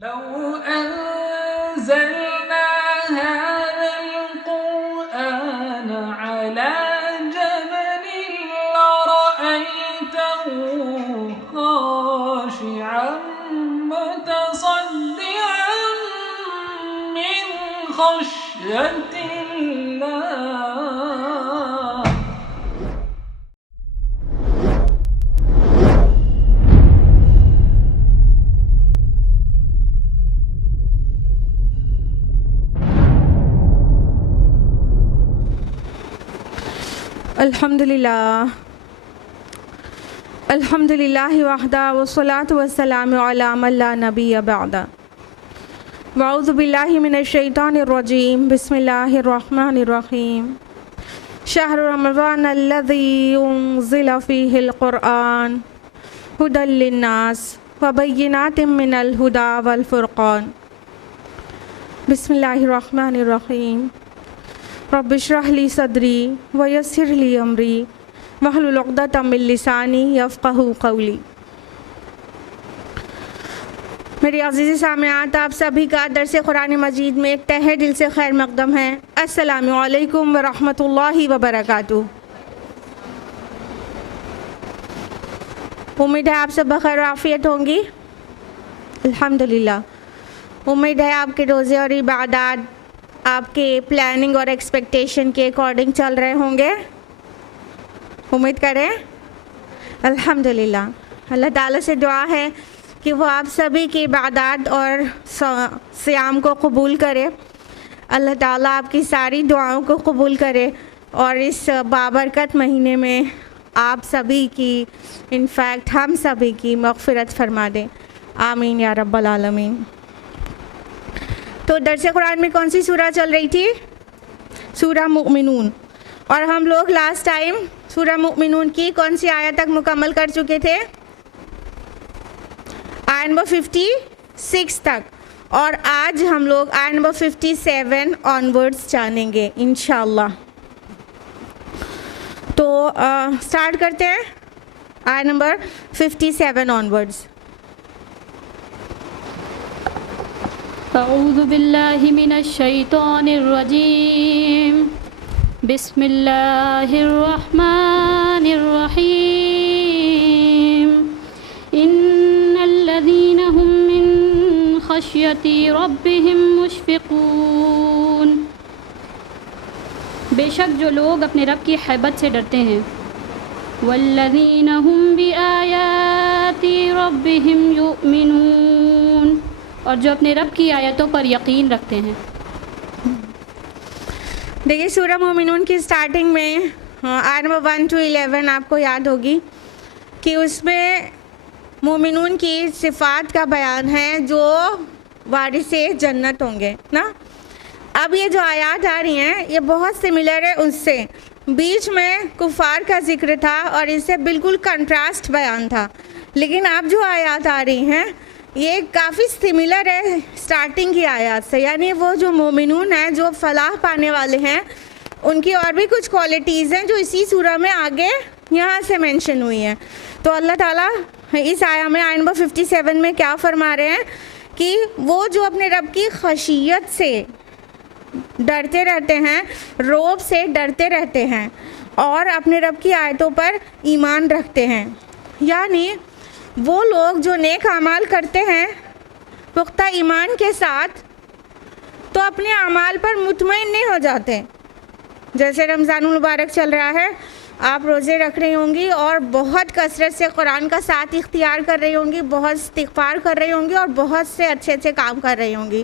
لو أنزلنا هذا القرآن على جبل لرأيته خاشعا متصدعا من خشية الله. الحمدللہ وحدہ والصلاة والسلام علی من لا نبی بعدہ. واعوذ باللہ من الشیطان الرجیم. بسم اللہ الرحمن الرحیم. شہر رمضان الذی انزل فیہ القرآن ھدی للناس وبینات من الھدی والفرقان. بسم اللہ الرحمن الرحیم. رب اشرح لی صدری ویسر لی امری واحلل عقدۃ من لسانی یفقہوا قولی. میری عزیز سامعات، آپ سبھی کا درس قرآن مجید میں ایک تہہ دل سے خیر مقدم ہے. السلام علیکم ورحمۃ اللہ وبرکاتہ. امید ہے آپ سب بخیر و عافیت ہوں گی. الحمدللہ. امید ہے آپ کے روزے اور عبادات آپ کے پلاننگ اور ایکسپیکٹیشن کے اکارڈنگ چل رہے ہوں گے. امید کریں. الحمدللہ. اللہ تعالیٰ سے دعا ہے کہ وہ آپ سبھی کی عبادات اور صیام کو قبول کرے. اللہ تعالیٰ آپ کی ساری دعاؤں کو قبول کرے اور اس بابرکت مہینے میں آپ سبھی کی، انفیکٹ ہم سبھی کی مغفرت فرما دے. آمین یا رب العالمین. تو درس قرآن میں کون سی سورہ چل رہی تھی؟ سورہ مؤمنون. اور ہم لوگ لاسٹ ٹائم سورہ مؤمنون کی کون سی آیت تک مکمل کر چکے تھے؟ آیت نمبر 56 تک. اور آج ہم لوگ آیت نمبر 57 آنورڈز جانیں گے انشاءاللہ. تو سٹارٹ کرتے ہیں آیت نمبر 57 آنورڈز. اعوذ باللہ من الشیطان الرجیم. بسم اللہ الرحمن الرحیم. ان الذین هم من خشیۃ ربهم مشفقون. بے شک جو لوگ اپنے رب کی ہیبت سے ڈرتے ہیں. والذین هم بآیات ربهم یؤمنون. اور جو اپنے رب کی آیتوں پر یقین رکھتے ہیں. دیکھیے سورہ مومنون کی سٹارٹنگ میں آیت نمبر 1 to 11 آپ کو یاد ہوگی کہ اس میں مومنون کی صفات کا بیان ہے جو وارث جنت ہوں گے نا. اب یہ جو آیات آ رہی ہیں یہ بہت سملر ہے اس سے. بیچ میں کفار کا ذکر تھا اور اس سے بالکل کنٹراسٹ بیان تھا. لیکن اب جو آیات آ رہی ہیں یہ کافی سملر ہے سٹارٹنگ کی آیات سے. یعنی وہ جو مومنون ہیں، جو فلاح پانے والے ہیں، ان کی اور بھی کچھ کوالٹیز ہیں جو اسی سورہ میں آگے یہاں سے مینشن ہوئی ہیں. تو اللہ تعالیٰ اس آیہ میں آیت نمبر 57 میں کیا فرما رہے ہیں کہ وہ جو اپنے رب کی خشیت سے ڈرتے رہتے ہیں، روب سے ڈرتے رہتے ہیں اور اپنے رب کی آیتوں پر ایمان رکھتے ہیں. یعنی وہ لوگ جو نیک اعمال کرتے ہیں پختہ ایمان کے ساتھ تو اپنے اعمال پر مطمئن نہیں ہو جاتے. جیسے رمضان المبارک چل رہا ہے، آپ روزے رکھ رہی ہوں گی اور بہت کثرت سے قرآن کا ساتھ اختیار کر رہی ہوں گی، بہت استغفار کر رہی ہوں گی اور بہت سے اچھے اچھے کام کر رہی ہوں گی.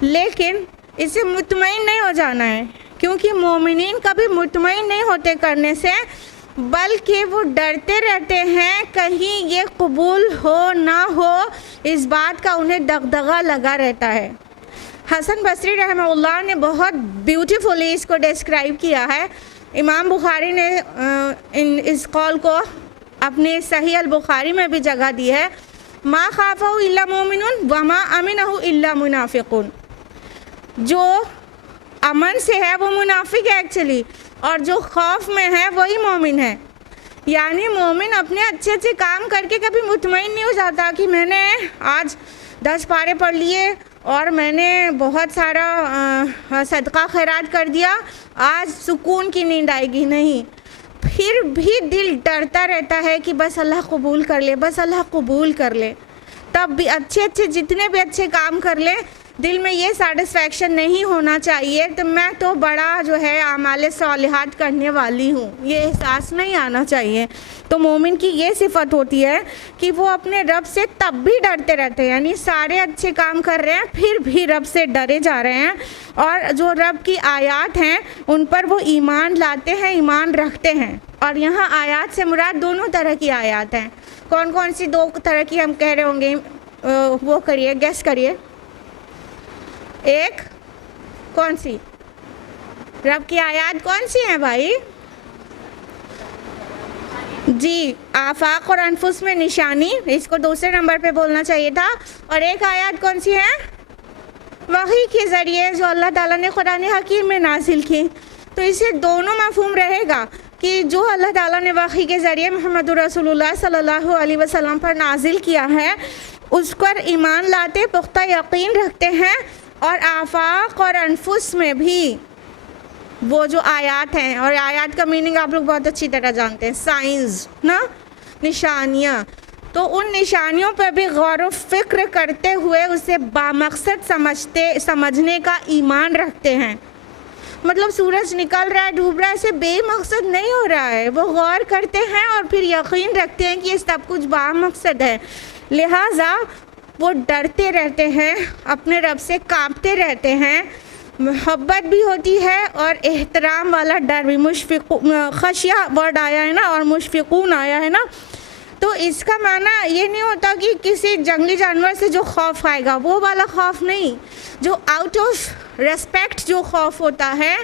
لیکن اس سے مطمئن نہیں ہو جانا ہے، کیونکہ مومنین کبھی مطمئن نہیں ہوتے کرنے سے، بلکہ وہ ڈرتے رہتے ہیں کہیں یہ قبول ہو نہ ہو. اس بات کا انہیں دغدغہ لگا رہتا ہے. حسن بصری رحمہ اللہ نے بہت بیوٹیفلی اس کو ڈسکرائب کیا ہے. امام بخاری نے اس قول کو اپنے صحیح البخاری میں بھی جگہ دی ہے. ما خافہ الا مومنون وما امنہ الا منافقون. جو امن سے ہے وہ منافق ہے ایکچولی، اور جو خوف میں ہے وہی مومن ہے. یعنی مومن اپنے اچھے اچھے کام کر کے کبھی مطمئن نہیں ہو جاتا کہ میں نے آج 10 پارے پڑھ لیے اور میں نے بہت سارا صدقہ خیرات کر دیا، آج سکون کی نیند آئے گی نہیں، پھر بھی دل ڈرتا رہتا ہے کہ بس اللہ قبول کر لے، بس اللہ قبول کر لے، تب بھی اچھے جتنے بھی اچھے کام کر لیں دل میں یہ سیٹسفیکشن نہیں ہونا چاہیے تو میں تو بڑا جو ہے اعمال صالحات کرنے والی ہوں، یہ احساس نہیں آنا چاہیے۔ تو مومن کی یہ صفت ہوتی ہے کہ وہ اپنے رب سے تب بھی ڈرتے رہتے ہیں، یعنی سارے اچھے کام کر رہے ہیں پھر بھی رب سے ڈرے جا رہے ہیں، اور جو رب کی آیات ہیں ان پر وہ ایمان لاتے ہیں، ایمان رکھتے ہیں۔ اور یہاں آیات سے مراد دونوں طرح کی آیات ہیں۔ کون کون سی 2 طرح کی ہم کہہ رہے ہوں گے؟ وہ کریے، گیس کریے۔ ایک کون سی؟ رب کی آیات کون سی ہیں بھائی؟ جی، آفاق اور انفس میں نشانی، اس کو دوسرے نمبر پہ بولنا چاہیے تھا۔ اور ایک آیات کون سی ہے؟ وحی کے ذریعے جو اللہ تعالیٰ نے قرآن حکیم میں نازل کی۔ تو اسے دونوں مفہوم رہے گا کہ جو اللہ تعالیٰ نے وحی کے ذریعے محمد رسول اللہ صلی اللہ علیہ وسلم پر نازل کیا ہے اس پر ایمان لاتے، پختہ یقین رکھتے ہیں، اور آفاق اور انفس میں بھی وہ جو آیات ہیں، اور آیات کا میننگ آپ لوگ بہت اچھی طرح جانتے ہیں، سائنس نا، نشانیاں، تو ان نشانیوں پر بھی غور و فکر کرتے ہوئے اسے بامقصد سمجھنے کا ایمان رکھتے ہیں۔ مطلب سورج نکل رہا ہے، ڈوب رہا ہے، اسے بے مقصد نہیں ہو رہا ہے، وہ غور کرتے ہیں اور پھر یقین رکھتے ہیں کہ یہ سب کچھ بامقصد ہے، لہٰذا وہ ڈرتے رہتے ہیں، اپنے رب سے کانپتے رہتے ہیں، محبت بھی ہوتی ہے اور احترام والا ڈر بھی، خشیہ ورڈ آیا ہے نا اور مشفقون آیا ہے نا، تو اس کا معنی یہ نہیں ہوتا کہ کسی جنگلی جانور سے جو خوف آئے گا وہ والا خوف نہیں، جو آؤٹ آف ریسپیکٹ جو خوف ہوتا ہے،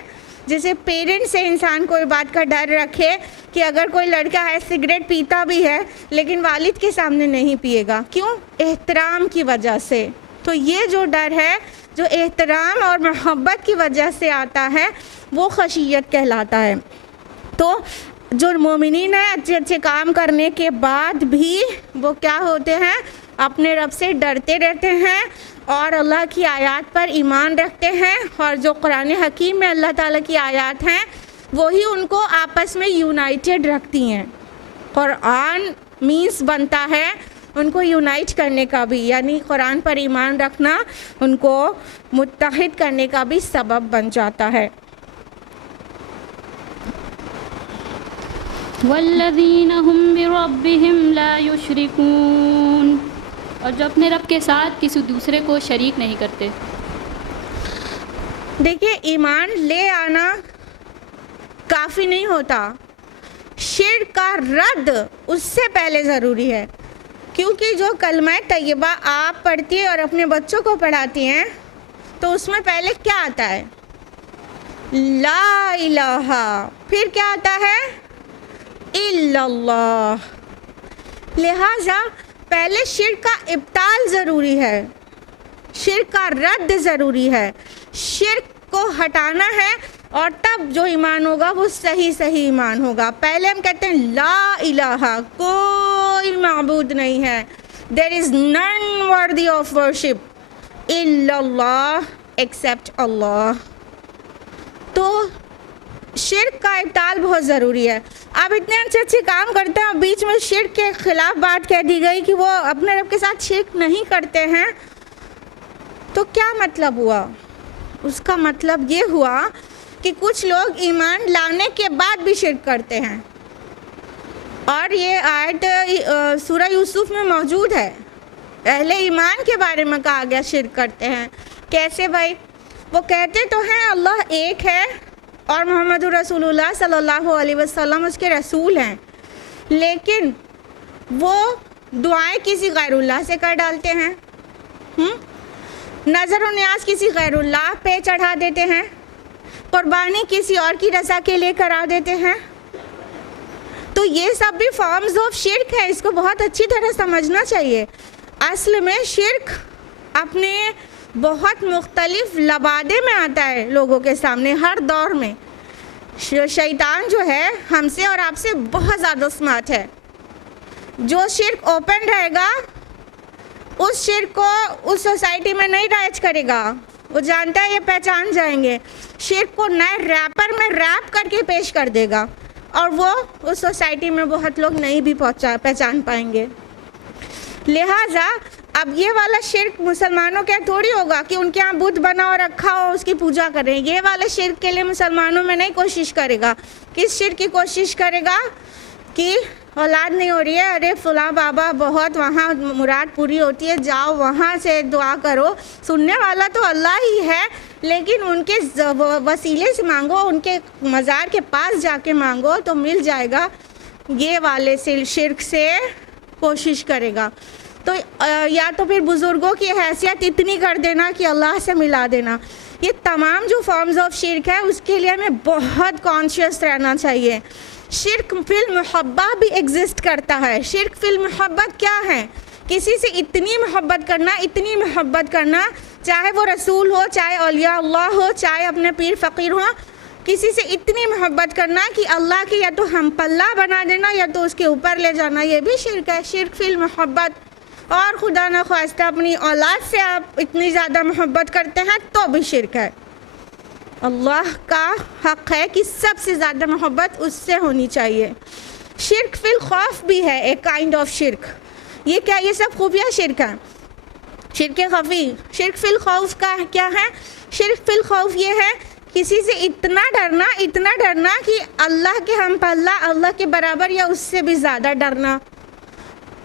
جیسے پیرنٹ سے انسان کوئی بات کا ڈر رکھے کہ اگر کوئی لڑکا ہے سگریٹ پیتا بھی ہے لیکن والد کے سامنے نہیں پیے گا، کیوں؟ احترام کی وجہ سے۔ تو یہ جو ڈر ہے جو احترام اور محبت کی وجہ سے آتا ہے وہ خشیت کہلاتا ہے۔ تو جو مومنین ہیں اچھے کام کرنے کے بعد بھی وہ کیا ہوتے ہیں؟ اپنے رب سے ڈرتے رہتے ہیں اور اللہ کی آیات پر ایمان رکھتے ہیں، اور جو قرآن حکیم میں اللہ تعالیٰ کی آیات ہیں وہی ان کو آپس میں یونائٹڈ رکھتی ہیں۔ قرآن مینس بنتا ہے ان کو یونائٹ کرنے کا بھی، یعنی قرآن پر ایمان رکھنا ان کو متحد کرنے کا بھی سبب بن جاتا ہے۔ والذین هم بربهم لا یشرکون، اور جو اپنے رب کے ساتھ کسی دوسرے کو شریک نہیں کرتے۔ دیکھیے، ایمان لے آنا کافی نہیں ہوتا، شرک کا رد اس سے پہلے ضروری ہے، کیونکہ جو کلمہ طیبہ آپ پڑھتی ہیں اور اپنے بچوں کو پڑھاتی ہیں تو اس میں پہلے کیا آتا ہے؟ لا الہ، پھر کیا آتا ہے؟ الا اللہ۔ لہٰذا پہلے شرک کا ابطال ضروری ہے، شرک کا رد ضروری ہے، شرک کو ہٹانا ہے، اور تب جو ایمان ہوگا وہ صحیح ایمان ہوگا۔ پہلے ہم کہتے ہیں لا الہ، کوئی معبود نہیں ہے، there is none worthy of worship الا اللہ except اللہ۔ تو شرک کا ابطال بہت ضروری ہے۔ آپ اتنے اچھے کام کرتے ہیں، بیچ میں شرک کے خلاف بات کہہ دی گئی کہ وہ اپنے رب کے ساتھ شرک نہیں کرتے ہیں، تو کیا مطلب ہوا؟ اس کا مطلب یہ ہوا کہ کچھ لوگ ایمان لانے کے بعد بھی شرک کرتے ہیں، اور یہ آیت سورہ یوسف میں موجود ہے، اہل ایمان کے بارے میں کہا گیا شرک کرتے ہیں۔ کیسے بھائی؟ وہ کہتے تو ہیں اللہ ایک ہے اور محمد رسول اللہ صلی اللہ علیہ وسلم اس کے رسول ہیں، لیکن وہ دعائیں کسی غیر اللہ سے کر ڈالتے ہیں، نظر و نیاز کسی غیر اللہ پہ چڑھا دیتے ہیں، قربانی کسی اور کی رضا کے لیے کرا دیتے ہیں۔ تو یہ سب بھی فارمز آف شرک ہے، اس کو بہت اچھی طرح سمجھنا چاہیے۔ اصل میں شرک اپنے بہت مختلف لبادے میں آتا ہے لوگوں کے سامنے ہر دور میں۔ شیطان جو ہے ہم سے اور آپ سے بہت زیادہ سمارٹ ہے، جو شرک اوپن رہے گا اس شرک کو اس سوسائٹی میں نہیں رائج کرے گا، وہ جانتا ہے یہ پہچان جائیں گے، شرک کو نئے ریپر میں ریپ کر کے پیش کر دے گا، اور وہ اس سوسائٹی میں بہت لوگ نہیں بھی پہچان پائیں گے۔ لہٰذا اب یہ والا شرک مسلمانوں کے تھوڑی ہوگا کہ ان کے یہاں بت بنا اور رکھا ہو اس کی پوجا کریں، یہ والے شرک کے لیے مسلمانوں میں نہیں کوشش کرے گا۔ کس شرک کی کوشش کرے گا؟ کہ اولاد نہیں ہو رہی ہے، ارے فلاں بابا بہت وہاں مراد پوری ہوتی ہے، جاؤ وہاں سے دعا کرو، سننے والا تو اللہ ہی ہے لیکن ان کے وسیلے سے مانگو، ان کے مزار کے پاس جا کے مانگو تو مل جائے گا، یہ والے شرک سے کوشش کرے گا۔ تو یا تو پھر بزرگوں کی حیثیت اتنی کر دینا کہ اللہ سے ملا دینا، یہ تمام جو فارمز آف شرک ہے اس کے لیے ہمیں بہت کانشیس رہنا چاہیے۔ شرک فی المحبہ بھی ایگزسٹ کرتا ہے۔ شرک فی المحبت کیا ہے؟ کسی سے اتنی محبت کرنا، چاہے وہ رسول ہو، چاہے اولیاء اللہ ہو، چاہے اپنے پیر فقیر ہو، کسی سے اتنی محبت کرنا کہ اللہ کی یا تو ہم پلہ بنا دینا یا تو اس کے اوپر لے جانا، یہ بھی شرک ہے، شرک فی المحبت۔ اور خدا نخواستہ اپنی اولاد سے آپ اتنی زیادہ محبت کرتے ہیں تو بھی شرک ہے۔ اللہ کا حق ہے کہ سب سے زیادہ محبت اس سے ہونی چاہیے۔ شرک فی الخوف بھی ہے ایک کائنڈ آف شرک۔ یہ کیا؟ یہ سب خفیہ شرک ہے، شرک خفی۔ شرک فی الخوف کا کیا ہے؟ شرک فی الخوف یہ ہے کسی سے اتنا ڈرنا کہ اللہ کے ہم پلہ، اللہ کے برابر یا اس سے بھی زیادہ ڈرنا،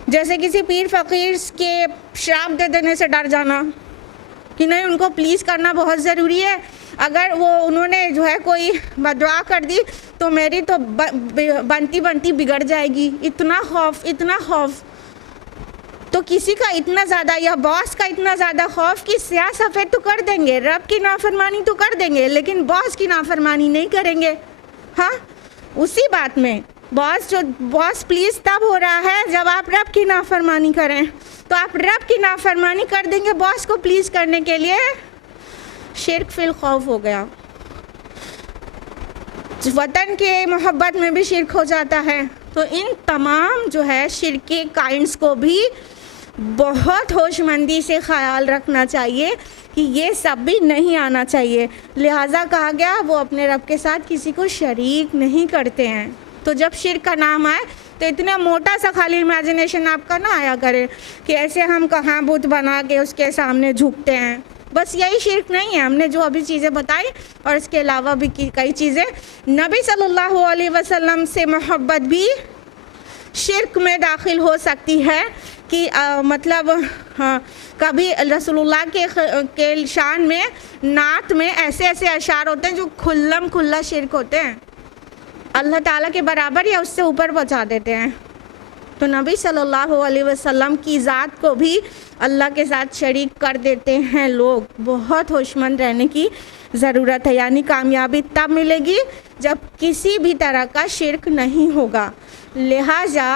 جیسے کسی پیر فقیر کے شراپ دے دینے سے ڈر جانا کہ نہیں ان کو پلیز کرنا بہت ضروری ہے، اگر انہوں نے جو ہے کوئی بددعا کر دی تو میری تو بنتی بگڑ جائے گی، اتنا خوف۔ تو کسی کا اتنا زیادہ یا باس کا اتنا زیادہ خوف کہ سیاہ سفید تو کر دیں گے، رب کی نافرمانی تو کر دیں گے لیکن باس کی نافرمانی نہیں کریں گے۔ ہاں، اسی بات میں باس پلیز تب ہو رہا ہے جب آپ رب کی نافرمانی کریں، تو آپ رب کی نافرمانی کر دیں گے باس کو پلیز کرنے کے لیے، شرک فی الخوف ہو گیا۔ وطن کے محبت میں بھی شرک ہو جاتا ہے۔ تو ان تمام جو ہے شرک کے کائنڈز کو بھی بہت ہوش مندی سے خیال رکھنا چاہیے کہ یہ سب بھی نہیں آنا چاہیے، لہٰذا کہا گیا وہ اپنے رب کے ساتھ کسی کو شریک نہیں کرتے ہیں۔ تو جب شرک کا نام آئے تو اتنا موٹا سا خالی امیجنیشن آپ کا نہ آیا کرے کہ ایسے ہم کہاں بت بنا کے اس کے سامنے جھکتے ہیں، بس یہی شرک نہیں ہے۔ ہم نے جو ابھی چیزیں بتائی اور اس کے علاوہ بھی کئی چیزیں، نبی صلی اللہ علیہ وسلم سے محبت بھی شرک میں داخل ہو سکتی ہے کہ مطلب کبھی رسول اللہ کے شان میں نعت میں ایسے اشعار ہوتے ہیں جو کھلا شرک ہوتے ہیں، اللہ تعالیٰ کے برابر یا اس سے اوپر پہنچا دیتے ہیں۔ تو نبی صلی اللہ علیہ وسلم کی ذات کو بھی اللہ کے ساتھ شریک کر دیتے ہیں لوگ، بہت ہوش مند رہنے کی ضرورت ہے۔ یعنی کامیابی تب ملے گی جب کسی بھی طرح کا شرک نہیں ہوگا۔ لہٰذا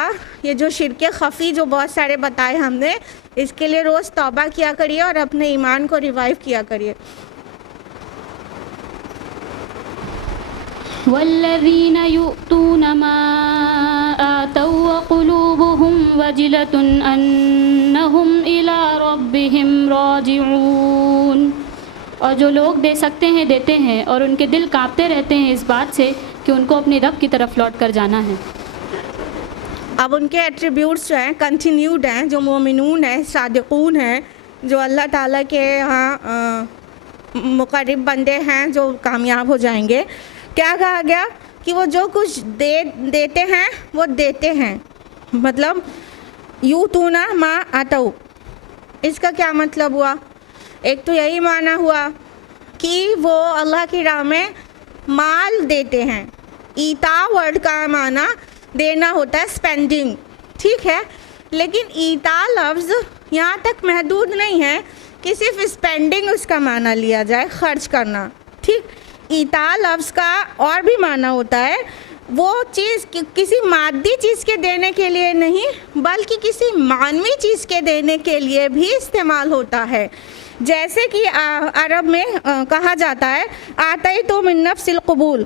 یہ جو شرک خفی جو بہت سارے بتائے ہم نے، اس کے لیے روز توبہ کیا کریے اور اپنے ایمان کو ریوائیو کیا کریے۔ والذین یؤتون ما آتوا وقلوبهم وجلة انہم الی ربہم راجعون، اور جو لوگ دے سکتے ہیں دیتے ہیں اور ان کے دل کانپتے رہتے ہیں اس بات سے کہ ان کو اپنے رب کی طرف لوٹ کر جانا ہے۔ اب ان کے ایٹریبیوٹس جو ہیں کنٹینیوڈ ہیں، جو مومنون ہیں، صادقون ہیں، جو اللہ تعالیٰ کے ہاں مقرب بندے ہیں جو کامیاب ہو جائیں گے۔ کیا کہا گیا کہ وہ جو کچھ دیتے ہیں وہ دیتے ہیں، مطلب یؤتونا ما آتوا، اس کا کیا مطلب ہوا؟ ایک تو یہی معنی ہوا کہ وہ اللہ کی راہ میں مال دیتے ہیں۔ ایتا ورڈ کا معنی دینا ہوتا ہے، اسپینڈنگ، ٹھیک ہے، لیکن ایتا لفظ یہاں تک محدود نہیں ہے کہ صرف اسپینڈنگ اس کا معنی لیا جائے، خرچ کرنا، ٹھیک۔ ایتا لفظ کا اور بھی معنی ہوتا ہے، وہ چیز کسی مادی چیز کے دینے کے لیے نہیں بلکہ کسی معنوی چیز کے دینے کے لیے بھی استعمال ہوتا ہے۔ جیسے کہ عرب میں کہا جاتا ہے آتیت من نفس القبول،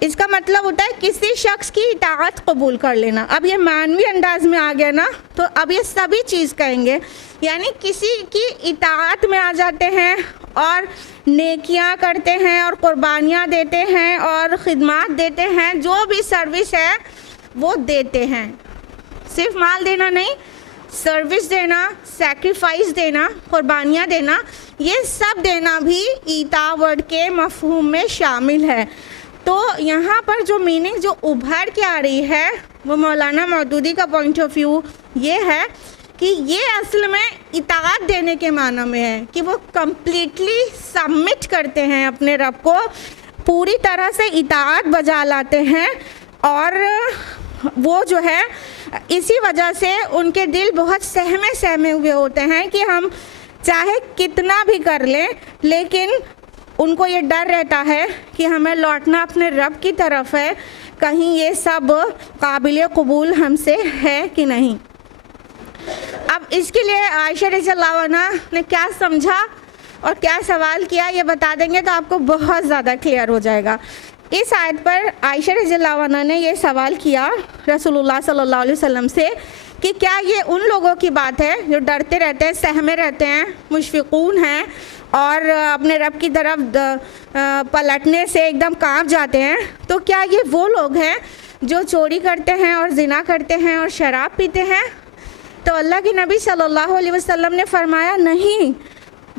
اس کا مطلب ہوتا ہے کسی شخص کی اطاعت قبول کر لینا. اب یہ معنوی انداز میں آ گیا نا, تو اب یہ سبھی چیز کہیں گے, یعنی کسی کی اطاعت میں آ جاتے ہیں اور نیکیاں کرتے ہیں اور قربانیاں دیتے ہیں اور خدمات دیتے ہیں, جو بھی سروس ہے وہ دیتے ہیں. صرف مال دینا نہیں, سروس دینا, سیکریفائس دینا, قربانیاں دینا, یہ سب دینا بھی ایتا ورڈ کے مفہوم میں شامل ہے. تو یہاں پر جو میننگ جو ابھر کے آ رہی ہے وہ مولانا مودودی کا پوائنٹ آف ویو یہ ہے کہ یہ اصل میں اطاعت دینے کے معنی میں ہے, کہ وہ کمپلیٹلی سبمٹ کرتے ہیں اپنے رب کو, پوری طرح سے اطاعت بجا لاتے ہیں, اور وہ جو ہے اسی وجہ سے ان کے دل بہت سہمے ہوئے ہوتے ہیں کہ ہم چاہے کتنا بھی کر لیں, لیکن ان کو یہ ڈر رہتا ہے کہ ہمیں لوٹنا اپنے رب کی طرف ہے, کہیں یہ سب قابل قبول ہم سے ہے کہ نہیں. اب اس کے لیے عائشہ رضی اللہ عنہ نے کیا سمجھا اور کیا سوال کیا یہ بتا دیں گے تو آپ کو بہت زیادہ کلیئر ہو جائے گا. اس آیت پر عائشہ رضی اللہ عنہ نے یہ سوال کیا رسول اللہ صلی اللہ علیہ وسلم سے کہ کیا یہ ان لوگوں کی بات ہے جو ڈرتے رہتے ہیں, سہمے رہتے ہیں, مشفقون ہیں اور اپنے رب کی طرف پلٹنے سے ایک دم کانپ جاتے ہیں, تو کیا یہ وہ لوگ ہیں جو چوری کرتے ہیں اور زنا کرتے ہیں اور شراب پیتے ہیں؟ تو اللہ کے نبی صلی اللہ علیہ وسلم نے فرمایا نہیں,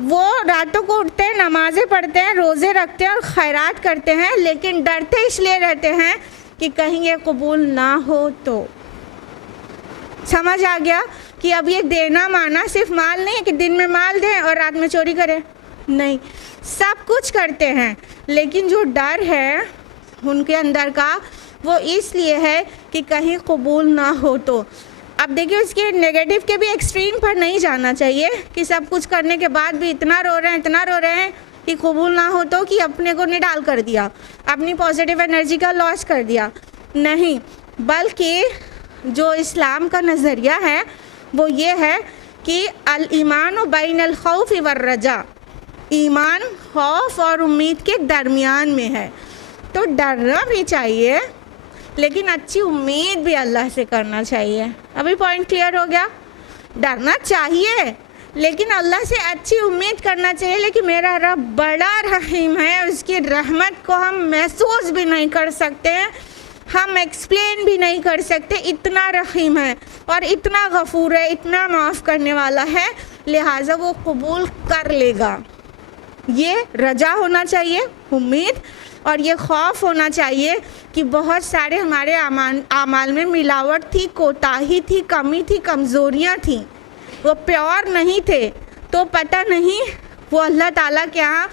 وہ راتوں کو اٹھتے ہیں, نمازیں پڑھتے ہیں, روزے رکھتے ہیں اور خیرات کرتے ہیں, لیکن ڈرتے اس لیے رہتے ہیں کہ کہیں یہ قبول نہ ہو. تو سمجھ آ گیا کہ اب یہ دینا مانا صرف مال نہیں ہے کہ دن میں مال دیں اور رات میں چوری کریں, نہیں, سب کچھ کرتے ہیں, لیکن جو ڈر ہے ان کے اندر کا وہ اس لیے ہے کہ کہیں قبول نہ ہو. تو اب دیکھیے اس کے نیگیٹو کے بھی ایکسٹریم پر نہیں جانا چاہیے کہ سب کچھ کرنے کے بعد بھی اتنا رو رہے ہیں کہ قبول نہ ہو تو کہ اپنے کو نڈال کر دیا, اپنی پازیٹیو انرجی کا لاس کر دیا. نہیں, بلکہ جو اسلام کا نظریہ ہے وہ یہ ہے کہ الایمان بین الخوف والرجاء, ایمان خوف اور امید کے درمیان میں ہے. تو ڈرنا بھی چاہیے لیکن اچھی امید بھی اللہ سے کرنا چاہیے. ابھی پوائنٹ کلیئر ہو گیا؟ ڈرنا چاہیے لیکن اللہ سے اچھی امید کرنا چاہیے, لیکن میرا رب بڑا رحیم ہے, اس کی رحمت کو ہم محسوس بھی نہیں کر سکتے, ہم ایکسپلین بھی نہیں کر سکتے, اتنا رحیم ہے اور اتنا غفور ہے, اتنا معاف کرنے والا ہے, لہٰذا وہ قبول کر لے گا. یہ رجا ہونا چاہیے, امید, اور یہ خوف ہونا چاہیے کہ بہت سارے ہمارے اعمال میں ملاوٹ تھی, کوتاہی تھی, کمی تھی, کمزوریاں تھیں, وہ پیور نہیں تھے, تو پتہ نہیں وہ اللہ تعالیٰ کے ہاں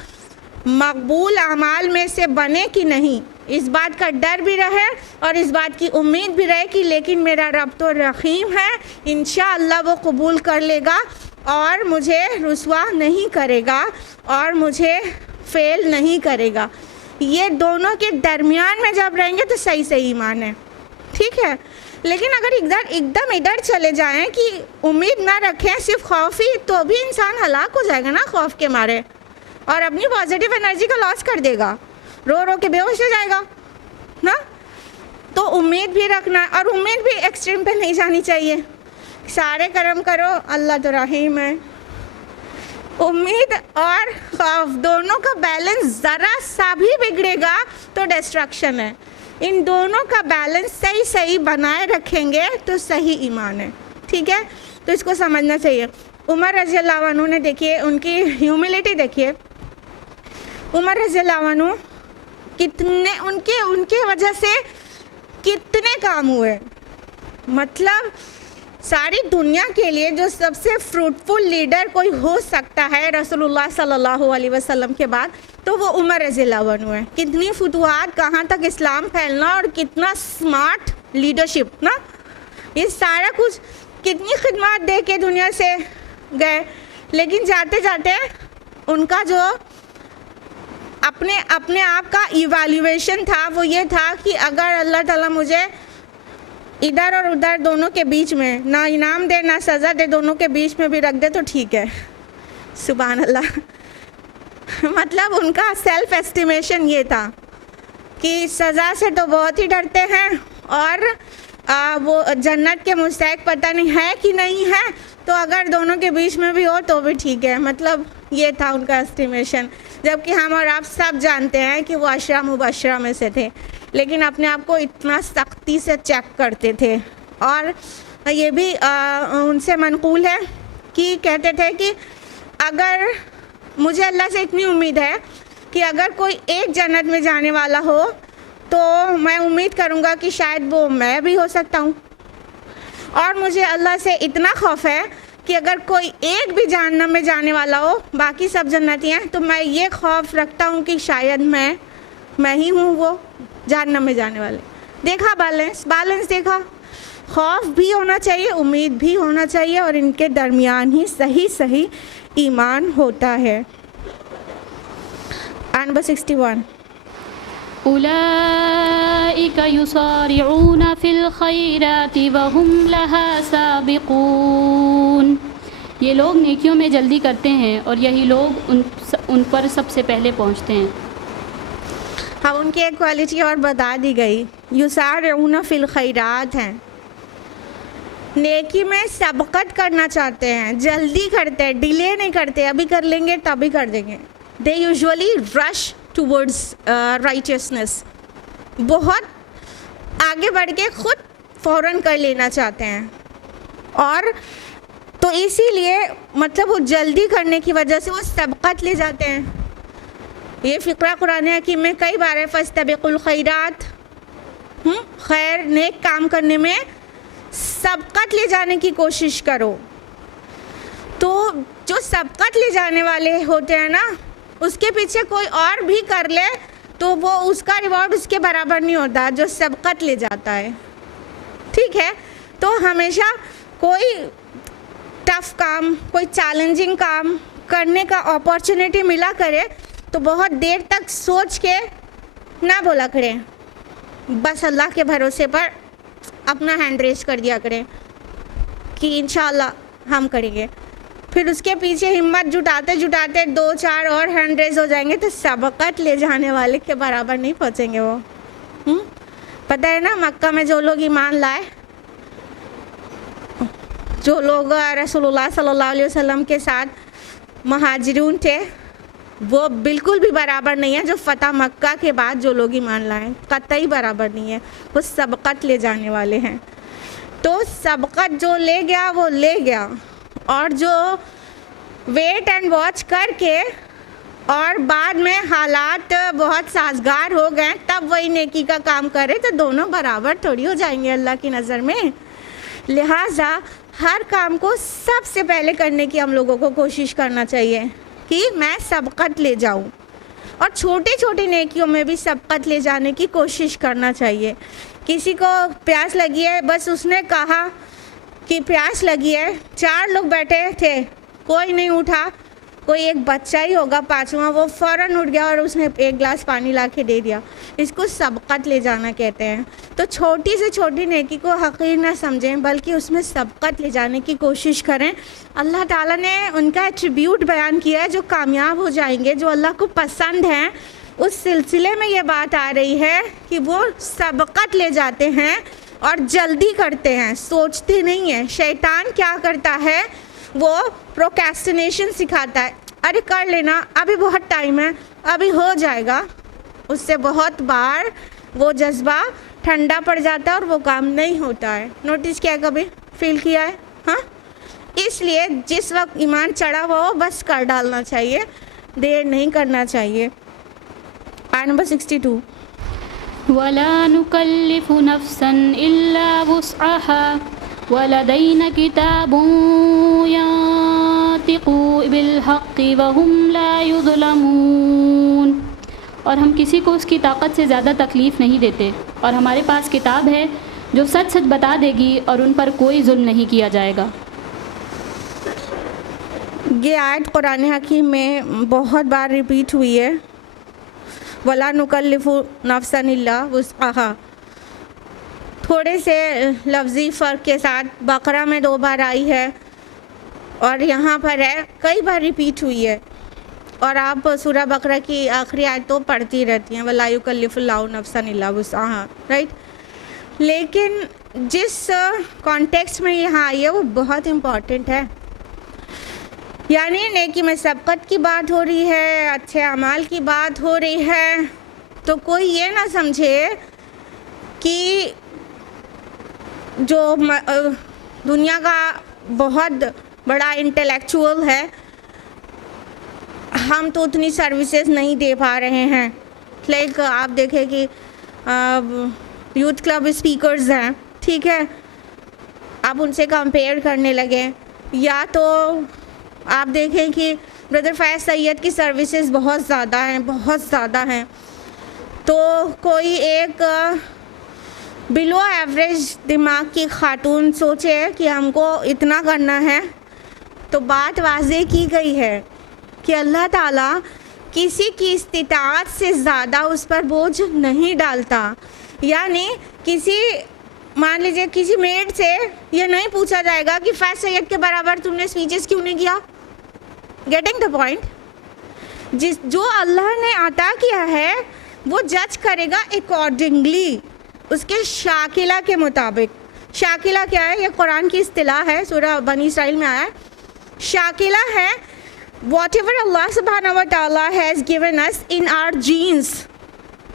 مقبول اعمال میں سے بنے کہ نہیں. اس بات کا ڈر بھی رہے اور اس بات کی امید بھی رہے کہ لیکن میرا رب تو رحیم ہے, انشاءاللہ وہ قبول کر لے گا اور مجھے رسوا نہیں کرے گا اور مجھے فیل نہیں کرے گا. یہ دونوں کے درمیان میں جب رہیں گے تو صحیح ایمان ہے, ٹھیک ہے. لیکن اگر ایک دم ادھر چلے جائیں کہ امید نہ رکھیں, صرف خوف ہی, تو بھی انسان ہلاک ہو جائے گا نا خوف کے مارے, اور اپنی پازیٹیو انرجی کا لاس کر دے گا, رو کے بے ہوش ہو جائے گا نا. تو امید بھی رکھنا, اور امید بھی ایکسٹریم پہ نہیں جانی چاہیے. سارے کرم کرو, اللہ تو رحیم ہے. امید اور خوف دونوں کا بیلنس ذرا سا بھی بگڑے گا تو ڈسٹرکشن ہے. ان دونوں کا بیلنس صحیح بنائے رکھیں گے تو صحیح ایمان ہے, ٹھیک ہے. تو اس کو سمجھنا چاہیے. عمر رضی اللہ عنہ نے دیکھیے ان کی ہیوملٹی دیکھیے. عمر رضی اللہ عنہ کتنے ان کے وجہ سے کتنے کام ہوئے, مطلب ساری دنیا کے لیے جو سب سے فروٹفل لیڈر کوئی ہو سکتا ہے رسول اللہ صلی اللہ علیہ وسلم کے بعد تو وہ عمر رضی اللہ عنہ ہے. کتنی فتوحات, کہاں تک اسلام پھیلنا, اور کتنا سمارٹ لیڈرشپ نا, یہ سارا کچھ, کتنی خدمات دے کے دنیا سے گئے. لیکن جاتے جاتے ان کا جو اپنے آپ کا ایویلیویشن تھا وہ یہ تھا کہ اگر اللہ تعالیٰ مجھے ادھر اور ادھر دونوں کے بیچ میں نہ انعام دے نہ سزا دے, دونوں کے بیچ میں بھی رکھ دے تو ٹھیک ہے. سبحان اللہ. مطلب ان کا سیلف ایسٹیمیشن یہ تھا. کہ سزا سے تو بہت ہی ڈرتے ہیں اور وہ جنت کے مستحق پتہ نہیں ہے کہ نہیں ہے، تو اگر دونوں کے بیچ میں بھی ہو تو بھی ٹھیک ہے. مطلب یہ تھا ان کا اسٹیمیشن، جبکہ ہم اور آپ سب جانتے ہیں کہ وہ 10 مبشرہ میں سے تھے، لیکن اپنے آپ کو اتنا سختی سے چیک کرتے تھے. اور یہ بھی ان سے منقول ہے کہ کہتے تھے کہ اگر مجھے اللہ سے اتنی امید ہے کہ اگر کوئی ایک جنت میں جانے والا ہو تو میں امید کروں گا کہ شاید وہ میں بھی ہو سکتا ہوں، اور مجھے اللہ سے اتنا خوف ہے کہ اگر کوئی ایک بھی جہنم میں جانے والا ہو، باقی سب جنتی ہیں، تو میں یہ خوف رکھتا ہوں کہ شاید میں ہی ہوں وہ جہنم میں جانے والے. دیکھا بیلنس دیکھا، خوف بھی ہونا چاہیے، امید بھی ہونا چاہیے، اور ان کے درمیان ہی صحیح ایمان ہوتا ہے. نمبر 61. اولئک یسارعون فی الخیرات وہم لہا سابقون. یہ لوگ نیکیوں میں جلدی کرتے ہیں اور یہی لوگ ان پر سب سے پہلے پہنچتے ہیں. اب ان کی ایک کوالٹی اور بتا دی گئی، یسارعون فی الخیرات ہیں، نیکی میں سبقت کرنا چاہتے ہیں، جلدی کرتے ہیں، ڈیلے نہیں کرتے، ابھی کر لیں گے تبھی کر دیں گے. دے یوزولی رش ٹورڈز رائٹیسنس، بہت آگے بڑھ کے خود فوراً کر لینا چاہتے ہیں. اور تو اسی لیے مطلب وہ جلدی کرنے کی وجہ سے وہ سبقت لے جاتے ہیں. یہ فقرہ قرآن حکیم میں کئی بار ہے، فاستبقوا الخیرات، خیر نیک کام کرنے میں سبقت لے جانے کی کوشش کرو. تو جو سبقت لے جانے والے ہوتے ہیں نا، اس کے پیچھے کوئی اور بھی کر لے تو وہ اس کا ریوارڈ اس کے برابر نہیں ہوتا جو سبقت لے جاتا ہے. ٹھیک ہے، تو ہمیشہ کوئی ٹف کام، کوئی چیلنجنگ کام کرنے کا اپارچونیٹی ملا کرے تو بہت دیر تک سوچ کے نہ بولا کریں، بس اللہ کے بھروسے پر اپنا ہینڈ ریز کر دیا کریں کہ انشاءاللہ ہم کریں گے. پھر اس کے پیچھے ہمت جٹاتے 2-4 اور ہینڈ ریز ہو جائیں گے تو سبقت لے جانے والے کے برابر نہیں پہنچیں گے وہ. پتہ ہے نا، مکہ میں جو لوگ ایمان لائے، جو لوگ رسول اللہ صلی اللہ علیہ وسلم کے ساتھ مہاجرون تھے، وہ بالکل بھی برابر نہیں ہے جو فتح مکہ کے بعد جو لوگ ایمان لائیں، قطعی برابر نہیں ہے. وہ سبقت لے جانے والے ہیں. تو سبقت جو لے گیا وہ لے گیا، اور جو ویٹ اینڈ واچ کر کے اور بعد میں حالات بہت سازگار ہو گئے تب وہی نیکی کا کام کرے تو دونوں برابر تھوڑی ہو جائیں گے اللہ کی نظر میں. لہٰذا ہر کام کو سب سے پہلے کرنے کی ہم لوگوں کو کوشش کرنا چاہیے کہ میں سبقت لے جاؤں، اور چھوٹی چھوٹی نیکیوں میں بھی سبقت لے جانے کی کوشش کرنا چاہیے. کسی کو پیاس لگی ہے، بس اس نے کہا کہ پیاس لگی ہے، 4 لوگ بیٹھے تھے، کوئی نہیں اٹھا، کوئی ایک بچہ ہی ہوگا 5واں، وہ فوراً اٹھ گیا اور اس نے 1 گلاس پانی لا کے دے دیا. اس کو سبقت لے جانا کہتے ہیں. تو چھوٹی سے چھوٹی نیکی کو حقیر نہ سمجھیں، بلکہ اس میں سبقت لے جانے کی کوشش کریں. اللہ تعالیٰ نے ان کا ایٹریبیوٹ بیان کیا ہے جو کامیاب ہو جائیں گے، جو اللہ کو پسند ہیں. اس سلسلے میں یہ بات آ رہی ہے کہ وہ سبقت لے جاتے ہیں اور جلدی کرتے ہیں، سوچتے نہیں ہیں. شیطان کیا کرتا ہے، وہ پروکیسٹینیشن سکھاتا ہے، ارے کر لینا، ابھی بہت ٹائم ہے، ابھی ہو جائے گا. اس سے بہت بار وہ جذبہ ٹھنڈا پڑ جاتا ہے اور وہ کام نہیں ہوتا ہے. نوٹس کیا، کبھی فیل کیا ہے؟ ہاں، اس لیے جس وقت ایمان چڑھا ہوا ہو بس کر ڈالنا چاہیے، دیر نہیں کرنا چاہیے. آیت نمبر 62. وَلَا نُكَلِّفُ نَفْسًا إِلَّا وُسْعَهَا وَلَدَيْنَا كِتَابٌ يَنطِقُ بِالْحَقِّ وَهُمْ لَا يُظْلَمُونَ. اور ہم کسی کو اس کی طاقت سے زیادہ تکلیف نہیں دیتے، اور ہمارے پاس کتاب ہے جو سچ سچ بتا دے گی اور ان پر کوئی ظلم نہیں کیا جائے گا. یہ آیت قرآن حکیم میں بہت بار ریپیٹ ہوئی ہے، وَلَا نُكَلِّفُ نَفْسًا إِلَّا وُسْعَهَا. تھوڑے سے لفظی فرق کے ساتھ بقرہ میں 2 بار آئی ہے اور یہاں پر ہے، کئی بار ریپیٹ ہوئی ہے. اور آپ سورہ بقرہ کی آخری آیت تو پڑھتی رہتی ہیں وَلَا يُكَلِّفُ اللَّهُ نَفْسًا إِلَّا وُسْعَهَا، رائٹ. لیکن جس کانٹیکسٹ میں یہاں آئی ہے وہ بہت امپورٹنٹ ہے. یعنی نیکی میں سبقت کی بات ہو رہی ہے، اچھے اعمال کی بات ہو رہی ہے، تو کوئی یہ نہ سمجھے کہ جو دنیا کا بہت بڑا انٹلیکچوئل ہے ہم تو اتنی سروسز نہیں دے پا رہے ہیں. لائک آپ دیکھیں کہ یوتھ کلب اسپیکرز ہیں، ٹھیک ہے، آپ ان سے کمپیئر کرنے لگیں. یا تو آپ دیکھیں کہ بردر فیض سید کی سروسز بہت زیادہ ہیں. تو کوئی ایک بلو ایوریج دماغ کی خاتون سوچے کہ ہم کو اتنا کرنا ہے، تو بات واضح کی گئی ہے کہ اللہ تعالیٰ کسی کی استطاعت سے زیادہ اس پر بوجھ نہیں ڈالتا. یعنی مان لیجیے کسی میڈ سے یہ نہیں پوچھا جائے گا کہ فیض سید کے برابر تم نے اسپیچز کیوں نہیں کیا. Getting the point. جو اللہ نے عطا کیا ہے وہ جج کرے گا اکارڈنگلی، اس کے شاکلہ کے مطابق. شاکلہ کیا ہے؟ یہ قرآن کی اصطلاح ہے، سورہ بنی اسرائیل میں آیا ہے. شاکلہ ہے whatever Allah subhanahu wa ta'ala has given us in our genes،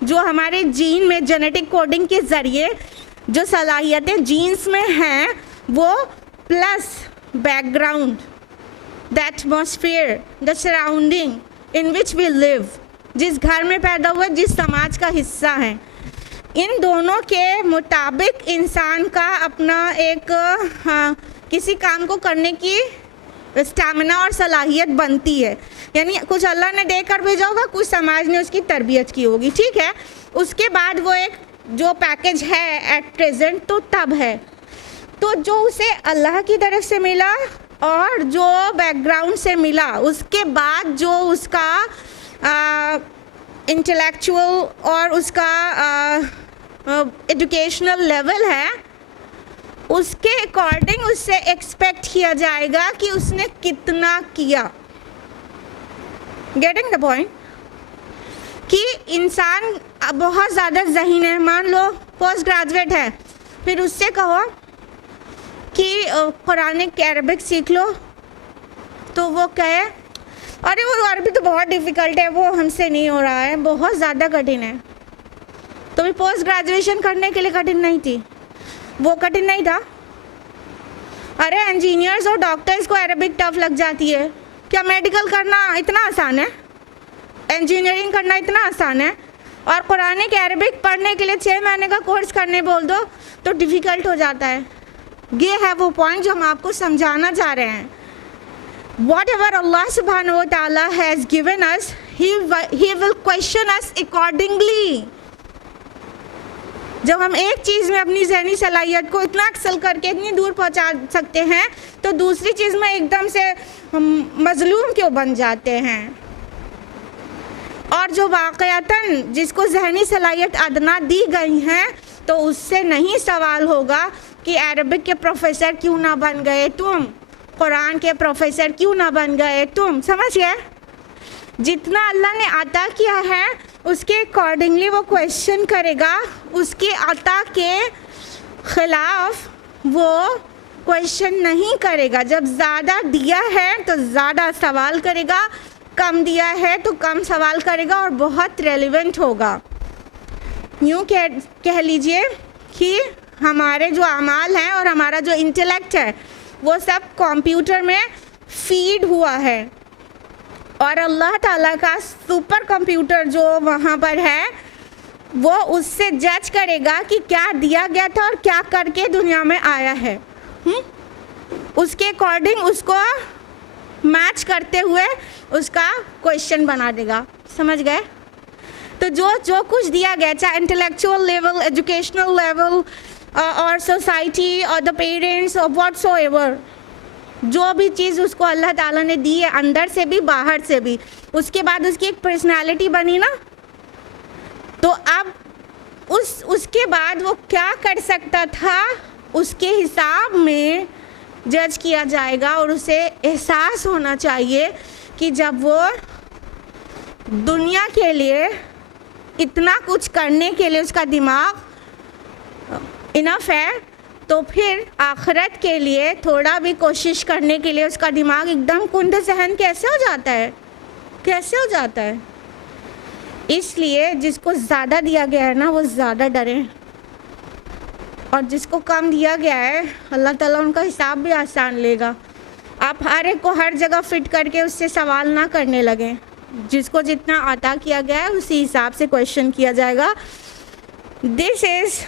جو ہمارے جین میں جینیٹک کوڈنگ کے ذریعے جو صلاحیتیں جینس میں ہیں وہ plus back ground, the atmosphere، the surrounding in which we live، جس گھر میں پیدا ہوئے، جس سماج کا حصہ ہیں، ان دونوں کے مطابق انسان کا اپنا ایک کسی کام کو کرنے کی اسٹیمنا اور صلاحیت بنتی ہے. یعنی کچھ اللہ نے دے کر بھیجا ہوگا، کچھ سماج نے اس کی تربیت کی ہوگی، ٹھیک ہے. اس کے بعد وہ ایک جو پیکج ہے ایٹ پریزنٹ تو تب ہے، تو جو اسے اللہ کی طرف سے ملا اور جو بیک گراؤنڈ سے ملا، اس کے بعد جو اس کا انٹلیکچوئل اور اس کا ایجوکیشنل لیول ہے، اس کے اکارڈنگ اس سے ایکسپیکٹ کیا جائے گا کہ اس نے کتنا کیا. Getting the point. کہ انسان بہت زیادہ ذہین ہے، مان لو پوسٹ گریجویٹ ہے، پھر اس سے کہو کہ قرآنک عربک سیکھ لو، تو وہ کہے ارے وہ عربی تو بہت ڈیفیکلٹ ہے، وہ ہم سے نہیں ہو رہا ہے، بہت زیادہ کٹھن ہے. تو بھی پوسٹ گریجویشن کرنے کے لیے کٹھن نہیں تھی، وہ کٹھن نہیں تھا. ارے انجینئرز اور ڈاکٹرز کو عربک ٹف لگ جاتی ہے، کیا میڈیکل کرنا اتنا آسان ہے؟ انجینئرنگ کرنا اتنا آسان ہے؟ اور قرآن کے عربک پڑھنے کے لیے 6 مہینے کا کورس کرنے بول دو تو ڈیفیکلٹ ہو جاتا ہے. یہ ہے وہ پوائنٹ جو ہم آپ کو سمجھانا چاہ رہے ہیں. Whatever Allah subhanahu wa ta'ala has given us, He will question us accordingly. جب ہم ایک چیز میں اپنی ذہنی صلاحیت کو اتنا ایکسل کر کے اتنی دور پہنچا سکتے ہیں تو دوسری چیز میں ایک دم سے مظلوم کیوں بن جاتے ہیں. اور جو واقعتاً جس کو ذہنی صلاحیت ادنا دی گئی ہیں تو اس سے نہیں سوال ہوگا کہ عربک کے پروفیسر کیوں نہ بن گئے تم، قرآن کے پروفیسر کیوں نہ بن گئے تم. سمجھ گئے؟ جتنا اللہ نے عطا کیا ہے اس کے اکارڈنگلی وہ کویشچن کرے گا، اس کے عطا کے خلاف وہ کویشچن نہیں کرے گا. جب زیادہ دیا ہے تو زیادہ سوال کرے گا، کم دیا ہے تو کم سوال کرے گا اور بہت ریلیونٹ ہوگا. یوں کہہ لیجئے کہ ہمارے جو اعمال ہیں اور ہمارا جو انٹلیکٹ ہے وہ سب کمپیوٹر میں فیڈ ہوا ہے، اور اللہ تعالیٰ کا سپر کمپیوٹر جو وہاں پر ہے وہ اس سے جج کرے گا کہ کیا دیا گیا تھا اور کیا کر کے دنیا میں آیا ہے. اس کے اکارڈنگ اس کو میچ کرتے ہوئے اس کا کویشچن بنا دے گا. سمجھ گئے؟ تو جو کچھ دیا گیا، چاہے انٹلیکچوئل لیول، ایجوکیشنل لیول اور سوسائٹی اور دا پیرنٹس اور واٹ سو ایور، جو بھی چیز اس کو اللہ تعالیٰ نے دی ہے اندر سے بھی باہر سے بھی، اس کے بعد اس کی ایک پرسنالٹی بنی نا، تو اب اس کے بعد وہ کیا کر سکتا تھا اس کے حساب میں جج کیا جائے گا. اور اسے احساس ہونا چاہیے کہ جب وہ دنیا کے لیے اتنا کچھ کرنے کے لیے اس کا دماغ انف ہے، تو پھر آخرت کے لیے تھوڑا بھی کوشش کرنے کے لیے اس کا دماغ ایک دم کند ذہن کیسے ہو جاتا ہے؟ کیسے ہو جاتا ہے؟ اس لیے جس کو زیادہ دیا گیا ہے نا وہ زیادہ ڈریں، اور جس کو کم دیا گیا ہے اللہ تعالیٰ ان کا حساب بھی آسان لے گا۔ آپ ہر ایک کو ہر جگہ فٹ کر کے اس سے سوال نہ کرنے لگیں، جس کو جتنا عطا کیا گیا ہے اسی حساب سے کویشچن کیا جائے گا۔ دس از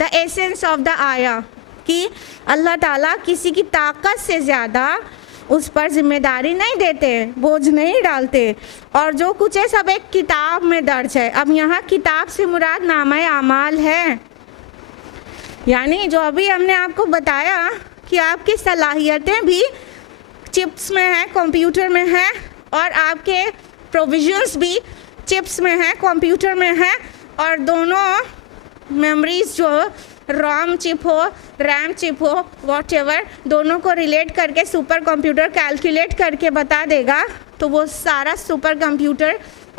دا ایسنس آف دا آیا، کہ اللہ تعالیٰ کسی کی طاقت سے زیادہ اس پر ذمہ داری نہیں دیتے، بوجھ نہیں ڈالتے، اور جو کچھ ہے سب ایک کتاب میں درج ہے۔ اب یہاں کتاب سے مراد نامہ اعمال ہے، یعنی جو ابھی ہم نے آپ کو بتایا کہ آپ کی صلاحیتیں بھی چپس میں ہیں، کمپیوٹر میں ہیں، اور آپ کے پروویژنس بھی چپس میں ہیں، کمپیوٹر میں ہیں، اور دونوں میموریز جو رام چپ ہو، ریم چپ ہو، واٹ ایور، دونوں کو ریلیٹ کر کے سپر کمپیوٹر کیلکولیٹ کر کے بتا دے گا، تو وہ سارا سپر کمپیوٹر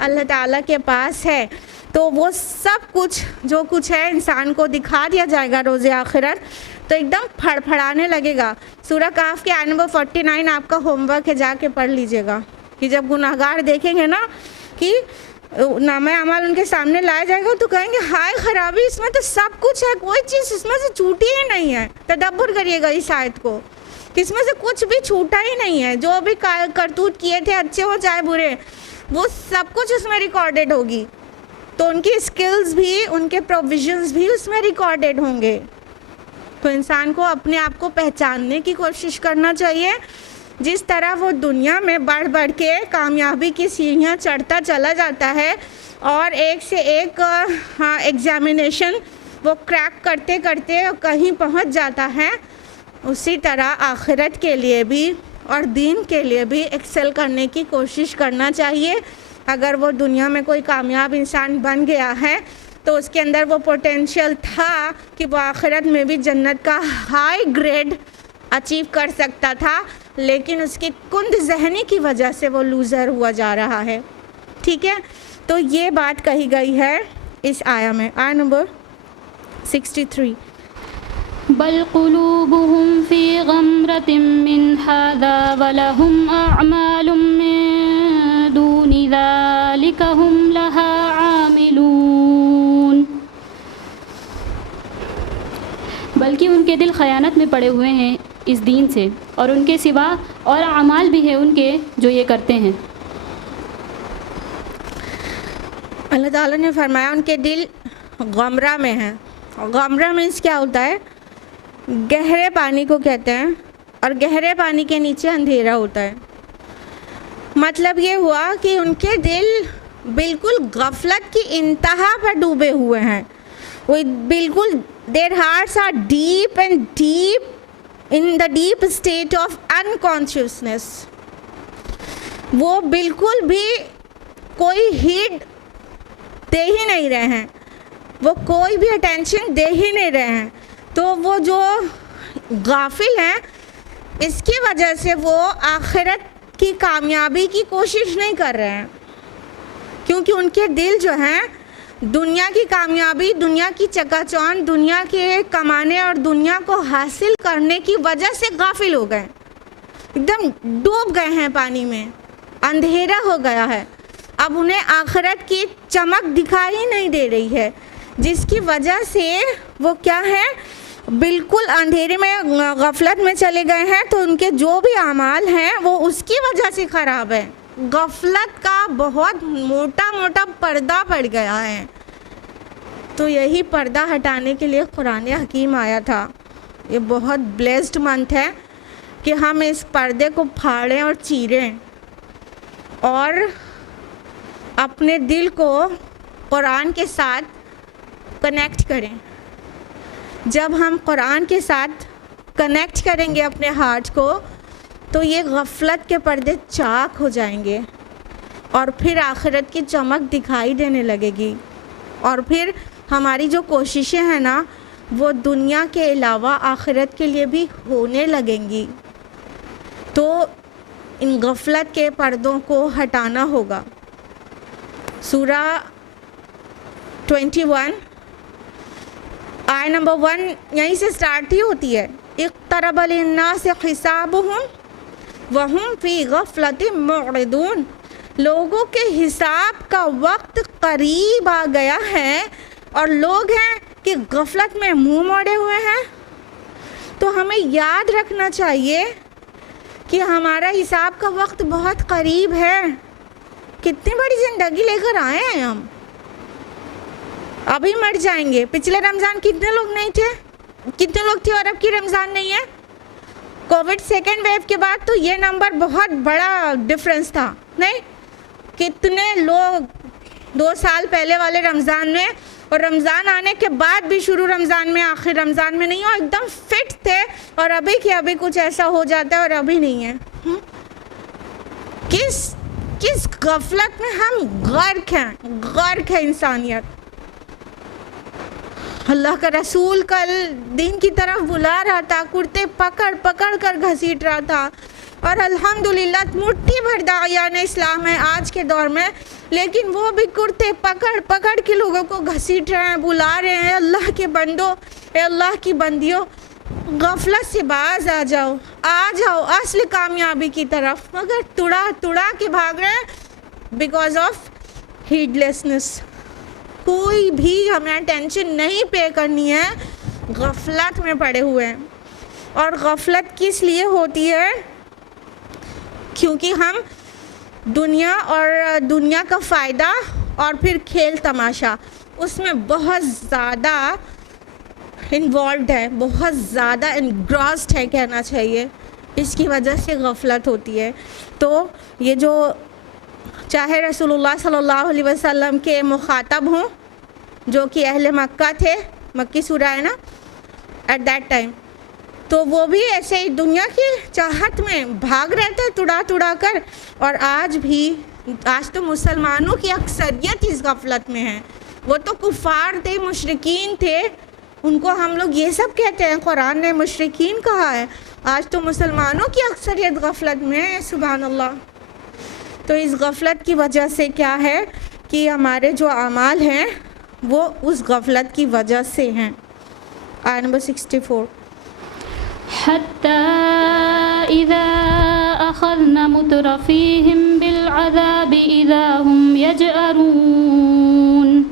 اللہ تعالیٰ کے پاس ہے۔ تو وہ سب کچھ جو کچھ ہے انسان کو دکھا دیا جائے گا روز آخرت، تو ایک دم پھڑ پھڑانے لگے گا۔ سورہ کہف کے آیت نمبر 49 آپ کا ہوم ورک ہے، جا کے پڑھ لیجئے گا، کہ جب گناہگار دیکھیں گے نا کہ نامہ اعمال ان کے سامنے لایا جائے گا تو کہیں گے ہائے خرابی، اس میں تو سب کچھ ہے، کوئی چیز اس میں سے چھوٹی ہی نہیں ہے۔ تدبر کریے گا اس آیت کو، کہ اس میں سے کچھ بھی چھوٹا ہی نہیں ہے، جو بھی کرتوت کیے تھے اچھے ہو چاہے برے، وہ سب کچھ اس میں ریکارڈڈ ہوگی، تو ان کی اسکلز بھی، ان کے پروویژنز بھی اس میں ریکارڈڈ ہوں گے۔ تو انسان کو اپنے آپ کو پہچاننے کی کوشش کرنا چاہیے۔ جس طرح وہ دنیا میں بڑھ بڑھ کے کامیابی کی سیڑھیاں چڑھتا چلا جاتا ہے، اور ایک سے ایک ایگزامینیشن وہ کریک کرتے کرتے کہیں پہنچ جاتا ہے، اسی طرح آخرت کے لیے بھی اور دین کے لیے بھی ایکسل کرنے کی کوشش کرنا چاہیے۔ اگر وہ دنیا میں کوئی کامیاب انسان بن گیا ہے تو اس کے اندر وہ پوٹینشیل تھا کہ وہ آخرت میں بھی جنت کا ہائی گریڈ اچیو کر سکتا تھا، لیکن اس کی کند ذہنی کی وجہ سے وہ لوزر ہوا جا رہا ہے۔ ٹھیک ہے، تو یہ بات کہی گئی ہے اس آیا میں، آیا نمبر 63۔ بل قلوبهم في غمرة من هذا ولهم أعمال من دون ذلك هم لها عاملون۔ بلکہ ان کے دل خیانت میں پڑے ہوئے ہیں اس دین سے، اور ان کے سوا اور اعمال بھی ہیں ان کے جو یہ کرتے ہیں۔ اللہ تعالیٰ نے فرمایا ان کے دل غمرہ میں ہیں۔ غمرہ مینس کیا ہوتا ہے؟ گہرے پانی کو کہتے ہیں، اور گہرے پانی کے نیچے اندھیرا ہوتا ہے۔ مطلب یہ ہوا کہ ان کے دل بالکل غفلت کی انتہا پر ڈوبے ہوئے ہیں، وہ بالکل their hearts are deep and deep in the deep state of unconsciousness۔ وہ بالکل بھی کوئی ہیڈ دے ہی نہیں رہے ہیں، وہ کوئی بھی اٹینشن دے ہی نہیں رہے ہیں، تو وہ جو غافل ہیں اس کی وجہ سے وہ آخرت کی کامیابی کی کوشش نہیں کر رہے ہیں، کیونکہ ان کے دل جو ہیں دنیا کی کامیابی، دنیا کی چکا چوند، دنیا کے کمانے اور دنیا کو حاصل کرنے کی وجہ سے غافل ہو گئے، ایک دم ڈوب گئے ہیں پانی میں، اندھیرا ہو گیا ہے۔ اب انہیں آخرت کی چمک دکھائی نہیں دے رہی ہے، جس کی وجہ سے وہ کیا ہے، بالکل اندھیرے میں غفلت میں چلے گئے ہیں، تو ان کے جو بھی اعمال ہیں وہ اس کی وجہ سے خراب ہے۔ غفلت کا بہت موٹا موٹا پردہ پڑ گیا ہے، تو یہی پردہ ہٹانے کے لیے قرآن حکیم آیا تھا۔ یہ بہت بلیسڈ منتھ ہے کہ ہم اس پردے کو پھاڑیں اور چیریں، اور اپنے دل کو قرآن کے ساتھ کنیکٹ کریں۔ جب ہم قرآن کے ساتھ کنیکٹ کریں گے اپنے ہارٹ کو، تو یہ غفلت کے پردے چاک ہو جائیں گے، اور پھر آخرت کی چمک دکھائی دینے لگے گی، اور پھر ہماری جو کوششیں ہیں نا وہ دنیا کے علاوہ آخرت کے لیے بھی ہونے لگیں گی۔ تو ان غفلت کے پردوں کو ہٹانا ہوگا، سورہ 21 آیت نمبر 1 یہیں سے سٹارٹ ہی ہوتی ہے. اقترب للناس حسابهم وهم فی غفلۃ معرضون. لوگوں کے حساب کا وقت قریب آ گیا ہے اور لوگ ہیں کہ غفلت میں منہ موڑے ہوئے ہیں. تو ہمیں یاد رکھنا چاہیے کہ ہمارا حساب کا وقت بہت قریب ہے. کتنی بڑی زندگی لے کر آئے ہیں ہم. ابھی مر جائیں گے. پچھلے رمضان کتنے لوگ نہیں تھے, کتنے لوگ تھے اور اب کی رمضان نہیں ہے. کووڈ سیکنڈ ویو کے بعد تو یہ نمبر بہت بڑا ڈفرنس تھا. نہیں, کتنے لوگ 2 سال پہلے والے رمضان میں اور رمضان آنے کے بعد بھی شروع رمضان میں آخر رمضان میں نہیں ہو, ایک دم فٹ تھے, اور ابھی کہ ابھی کچھ ایسا ہو جاتا ہے اور ابھی نہیں ہے. کس غفلت میں ہم غرق ہے انسانیت. اللہ کا رسول کل دین کی طرف بلا رہا تھا, کرتے پکڑ کر گھسیٹ رہا تھا, اور الحمدللہ مٹھی بھر داعیان اسلام ہے آج کے دور میں, لیکن وہ بھی کرتے پکڑ کے لوگوں کو گھسیٹ رہے ہیں, بلا رہے ہیں اللہ کے بندوں, اے اللہ کی بندیوں, غفلت سے باز آ جاؤ اصل کامیابی کی طرف. مگر تڑا کے بھاگ رہے ہیں بیکاز آف ہیڈلیسنس. کوئی بھی ہمیں ٹینشن نہیں پے کرنی ہے, غفلت میں پڑے ہوئے ہیں. اور غفلت کس لیے ہوتی ہے؟ کیونکہ ہم دنیا کا فائدہ اور پھر کھیل تماشا اس میں بہت زیادہ انوالوڈ ہے, بہت زیادہ انگراسڈ ہے کہنا چاہیے. اس کی وجہ سے غفلت ہوتی ہے. تو یہ جو چاہے رسول اللہ صلی اللہ علیہ وسلم کے مخاطب ہوں جو کہ اہل مکہ تھے, مکی سورہ ہے نا ایٹ دیٹ ٹائم, تو وہ بھی ایسے ہی دنیا کی چاہت میں بھاگ رہے تھے تڑا کر. اور آج تو مسلمانوں کی اکثریت اس غفلت میں ہے. وہ تو کفار تھے, مشرکین تھے, ان کو ہم لوگ یہ سب کہتے ہیں, قرآن نے مشرکین کہا ہے. آج تو مسلمانوں کی اکثریت غفلت میں ہے, سبحان اللہ. تو اس غفلت کی وجہ سے کیا ہے کہ ہمارے جو اعمال ہیں وہ اس غفلت کی وجہ سے ہیں. آیت نمبر 64 حتى إذا أخذنا مترفيهم بالعذاب إذا هم يجأرون.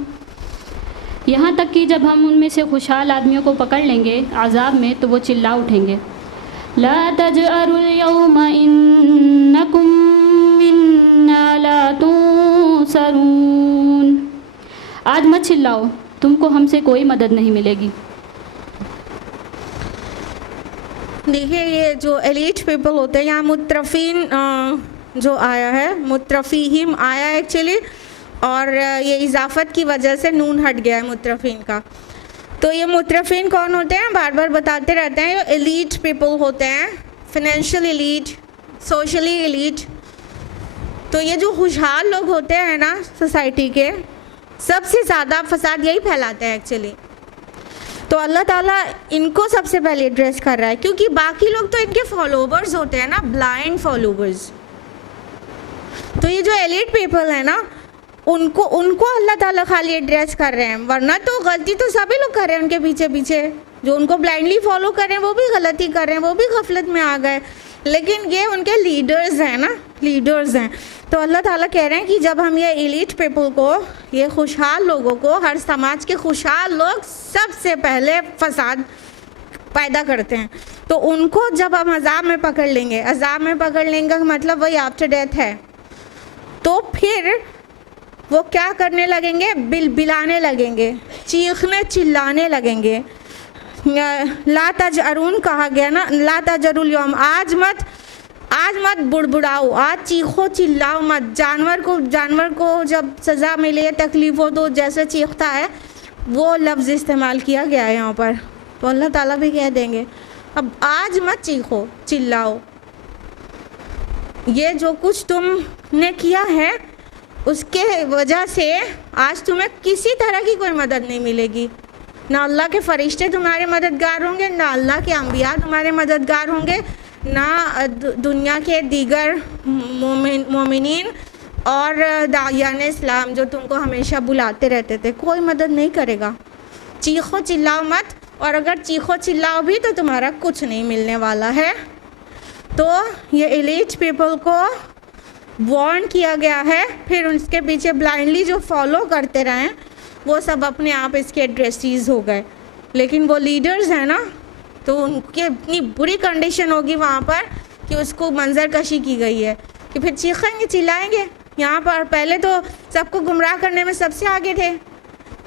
یہاں تک کہ جب ہم ان میں سے خوشحال آدمیوں کو پکڑ لیں گے عذاب میں تو وہ چلا اٹھیں گے. لا تجأروا اليوم إنكم منا لا تنصرون. آج مت چلاؤ, تم کو ہم سے کوئی مدد نہیں ملے گی. دیکھیے یہ جو ایلیٹ پیپل ہوتے ہیں, یہاں مترفین جو آیا ہے, مترفیہم آیا ہے ایکچولی, اور یہ اضافت کی وجہ سے نون ہٹ گیا ہے مترفین کا. تو یہ مترفین کون ہوتے ہیں, بار بار بتاتے رہتے ہیں, یہ ایلیٹ پیپل ہوتے ہیں, فائنینشیل ایلیٹ, سوشلی ایلیٹ. تو یہ جو خوشحال لوگ ہوتے ہیں نا سوسائٹی کے, سب سے زیادہ فساد یہی پھیلاتے ہیں ایکچولی. تو اللہ تعالیٰ ان کو سب سے پہلے ایڈریس کر رہا ہے, کیونکہ باقی لوگ تو ان کے فالوورز ہوتے ہیں نا, بلائنڈ فالوورز. تو یہ جو ایلیٹ پیپل ہیں نا, ان کو اللہ تعالیٰ خالی ایڈریس کر رہے ہیں, ورنہ تو غلطی تو سبھی لوگ کر رہے ہیں ان کے پیچھے. جو ان کو بلائنڈلی فالو کر رہے ہیں وہ بھی غلطی کر رہے ہیں, وہ بھی غفلت میں آ گئے, لیکن یہ ان کے لیڈرز ہیں نا, لیڈرز ہیں. تو اللہ تعالیٰ کہہ رہے ہیں کہ جب ہم یہ ایلیٹ پیپل کو, یہ خوشحال لوگوں کو, ہر سماج کے خوشحال لوگ سب سے پہلے فساد پیدا کرتے ہیں, تو ان کو جب ہم عذاب میں پکڑ لیں گے, عذاب میں پکڑ لیں گے مطلب وہی آفٹر ڈیتھ ہے, تو پھر وہ کیا کرنے لگیں گے, بلانے لگیں گے, چیخنے چلانے لگیں گے. لا تجأرون کہا گیا نا, لا تجأروا اليوم, آج مت بڑبڑاؤ, آج چیخو چلاؤ مت. جانور کو جب سزا ملے, تکلیف ہو تو جیسے چیختا ہے, وہ لفظ استعمال کیا گیا ہے یہاں پر. تو اللہ تعالیٰ بھی کہہ دیں گے اب آج مت چیخو چلاؤ, یہ جو کچھ تم نے کیا ہے اس کے وجہ سے آج تمہیں کسی طرح کی کوئی مدد نہیں ملے گی. نہ اللہ کے فرشتے تمہارے مددگار ہوں گے, نہ اللہ کے انبیاء تمہارے مددگار ہوں گے, نہ دنیا کے دیگر مومنین اور داعیان اسلام جو تم کو ہمیشہ بلاتے رہتے تھے، کوئی مدد نہیں کرے گا. چیخو چلاؤ مت، اور اگر چیخو چلاؤ بھی تو تمہارا کچھ نہیں ملنے والا ہے. تو یہ ایلیٹ پیپل کو وارن کیا گیا ہے. پھر اس کے پیچھے بلائنڈلی جو فالو کرتے رہیں وہ سب اپنے آپ اس کے ایڈریسیز ہو گئے. لیکن وہ لیڈرز ہیں نا، تو ان کی اتنی بری کنڈیشن ہوگی وہاں پر کہ اس کو منظر کشی کی گئی ہے کہ پھر چیخیں گے چلائیں گے. یہاں پر پہلے تو سب کو گمراہ کرنے میں سب سے آگے تھے،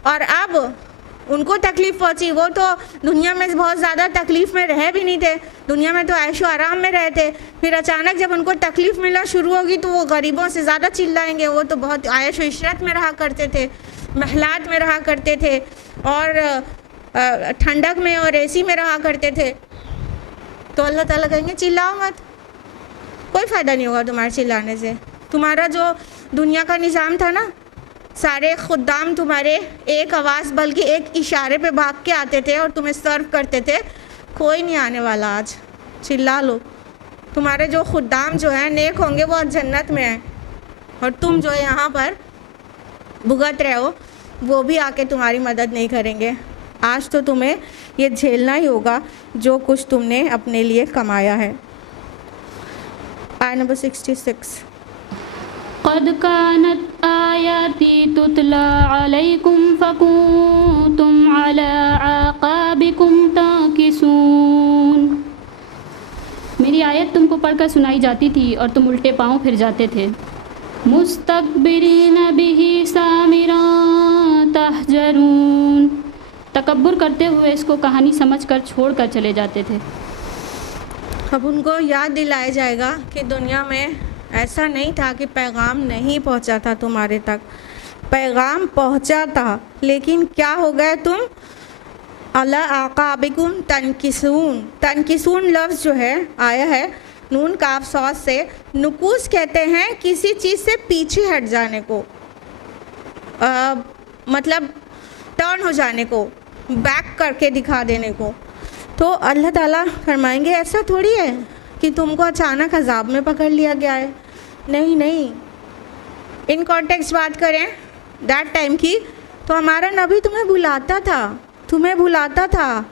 اور اب ان کو تکلیف پہنچی. وہ تو دنیا میں بہت زیادہ تکلیف میں رہے بھی نہیں تھے، دنیا میں تو عیش و آرام میں رہے تھے. پھر اچانک جب ان کو تکلیف ملنا شروع ہوگی تو وہ غریبوں سے زیادہ چلائیں گے. وہ تو بہت عیش و عشرت میں رہا کرتے تھے، محلات میں رہا کرتے تھے، اور ٹھنڈک میں اور اے سی میں رہا کرتے تھے. تو اللہ تعالیٰ کہیں گے چلاؤ مت، کوئی فائدہ نہیں ہوگا تمہارے چلانے سے. تمہارا جو دنیا کا نظام تھا نا، سارے خدام تمہارے ایک آواز بلکہ ایک اشارے پہ بھاگ کے آتے تھے اور تمہیں سرو کرتے تھے. کوئی نہیں آنے والا آج، چلا لو. تمہارے جو خدام جو ہیں نیک ہوں گے وہ جنت میں ہیں، اور تم جو یہاں پر بھگت رہے ہو وہ بھی آ کے تمہاری مدد نہیں کریں گے. آج تو تمہیں یہ جھیلنا ہی ہوگا جو کچھ تم نے اپنے لیے کمایا ہے. آیت نمبر 66. قد كانت آياتي تتلى عليكم فكنتم على أعقابكم تنكصون. میری آیت تم کو پڑھ کر سنائی جاتی تھی اور تم الٹے پاؤں پھر جاتے تھے. مستكبرين به سامرا تهجرون. تکبر کرتے ہوئے اس کو کہانی سمجھ کر چھوڑ کر چلے جاتے تھے. اب ان کو یاد دلایا جائے گا کہ دنیا میں ایسا نہیں تھا کہ پیغام نہیں پہنچا تھا تمہارے تک. پیغام پہنچا تھا، لیکن کیا ہو گئے تم؟ علی اعقابکم تنکسون. تنکسون لفظ جو ہے آیا ہے نون کاف صاد سے. نکوس کہتے ہیں کسی چیز سے پیچھے ہٹ جانے کو، مطلب ٹرن ہو جانے کو، بیک کر کے دکھا دینے کو. تو اللہ تعالیٰ فرمائیں گے ایسا تھوڑی ہے کہ تم کو اچانک عذاب میں پکڑ لیا گیا ہے. نہیں. ان کانٹیکسٹ بات کریں دیٹ ٹائم کی، تو ہمارا نبی تمہیں بلاتا تھا،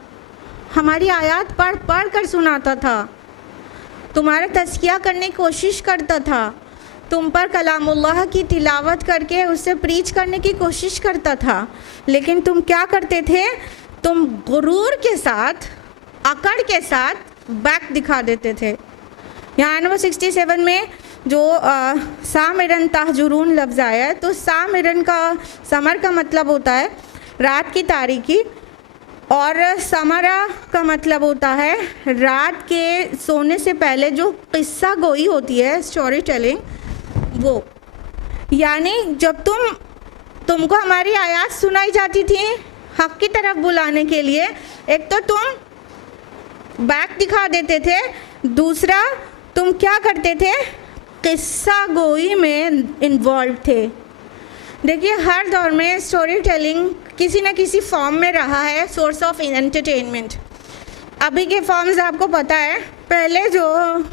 ہماری آیات پڑھ کر سناتا تھا، تمہارا تزکیہ کرنے کی کوشش کرتا تھا، تم پر کلام اللہ کی تلاوت کر کے اسے پریچ کرنے کی کوشش کرتا تھا. لیکن تم کیا کرتے تھے؟ تم غرور کے ساتھ، اکڑ کے ساتھ بیک دکھا دیتے تھے. یہاں نمبر 67 میں جو سامرن تہجرون لفظ آیا ہے، تو سمر کا مطلب ہوتا ہے رات کی تاریکی، اور سمرا کا مطلب ہوتا ہے رات کے سونے سے پہلے جو قصہ گوئی ہوتی ہے، اسٹوری ٹیلنگ. وہ یعنی جب تم کو ہماری آیات سنائی جاتی تھی حق کی طرف بلانے کے لیے، ایک تو تم بیک دکھا دیتے تھے، دوسرا تم کیا کرتے تھے؟ قصہ گوئی میں انوالو تھے. دیکھیے ہر دور میں اسٹوری ٹیلنگ کسی نہ کسی فارم میں رہا ہے سورس آف انٹرٹینمنٹ. ابھی کے فارمز آپ کو پتہ ہے، پہلے جو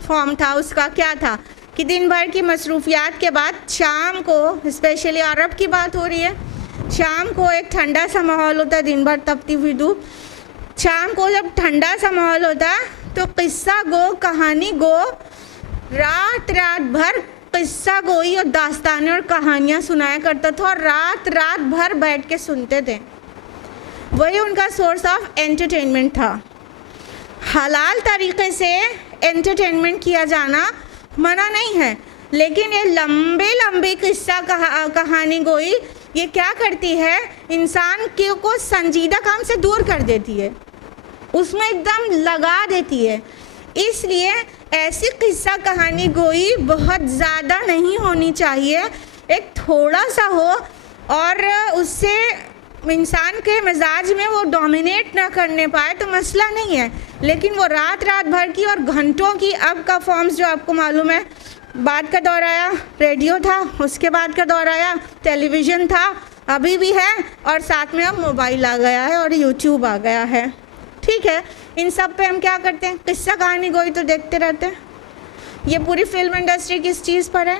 فارم تھا اس کا کیا تھا کہ دن بھر کی مصروفیات کے بعد شام کو، اسپیشلی عرب کی بات ہو رہی ہے، شام کو ایک ٹھنڈا سا ماحول ہوتا ہے، دن بھر تپتی ہوئی دھوپ. شام کو جب ٹھنڈا سا ماحول ہوتا ہے تو قصہ گو، کہانی گو رات بھر قصہ گوئی اور داستانیں اور کہانیاں سنایا کرتا تھا، اور رات بھر بیٹھ کے سنتے تھے. وہی ان کا سورس آف انٹرٹینمنٹ تھا. حلال طریقے سے انٹرٹینمنٹ کیا جانا منع نہیں ہے، لیکن یہ لمبی قصہ کہانی گوئی یہ کیا کرتی ہے؟ انسان کو سنجیدہ کام سے دور کر دیتی ہے، اس میں ایک دم لگا دیتی ہے. اس لیے ایسی قصہ کہانی گوئی بہت زیادہ نہیں ہونی چاہیے. ایک تھوڑا سا ہو اور اس سے انسان کے مزاج میں وہ ڈومینیٹ نہ کرنے پائے تو مسئلہ نہیں ہے. لیکن وہ رات بھر کی اور گھنٹوں کی، اب کا فارمز جو آپ کو معلوم ہے، بعد کا دور آیا ریڈیو تھا، اس کے بعد کا دور آیا ٹیلی ویژن تھا، ابھی بھی ہے، اور ساتھ میں اب موبائل آ گیا ہے اور یوٹیوب آ گیا ہے. ٹھیک ہے، ان سب پہ ہم کیا کرتے ہیں؟ قصہ کہانی گوئی تو دیکھتے رہتے ہیں. یہ پوری فلم انڈسٹری کس چیز پر ہے؟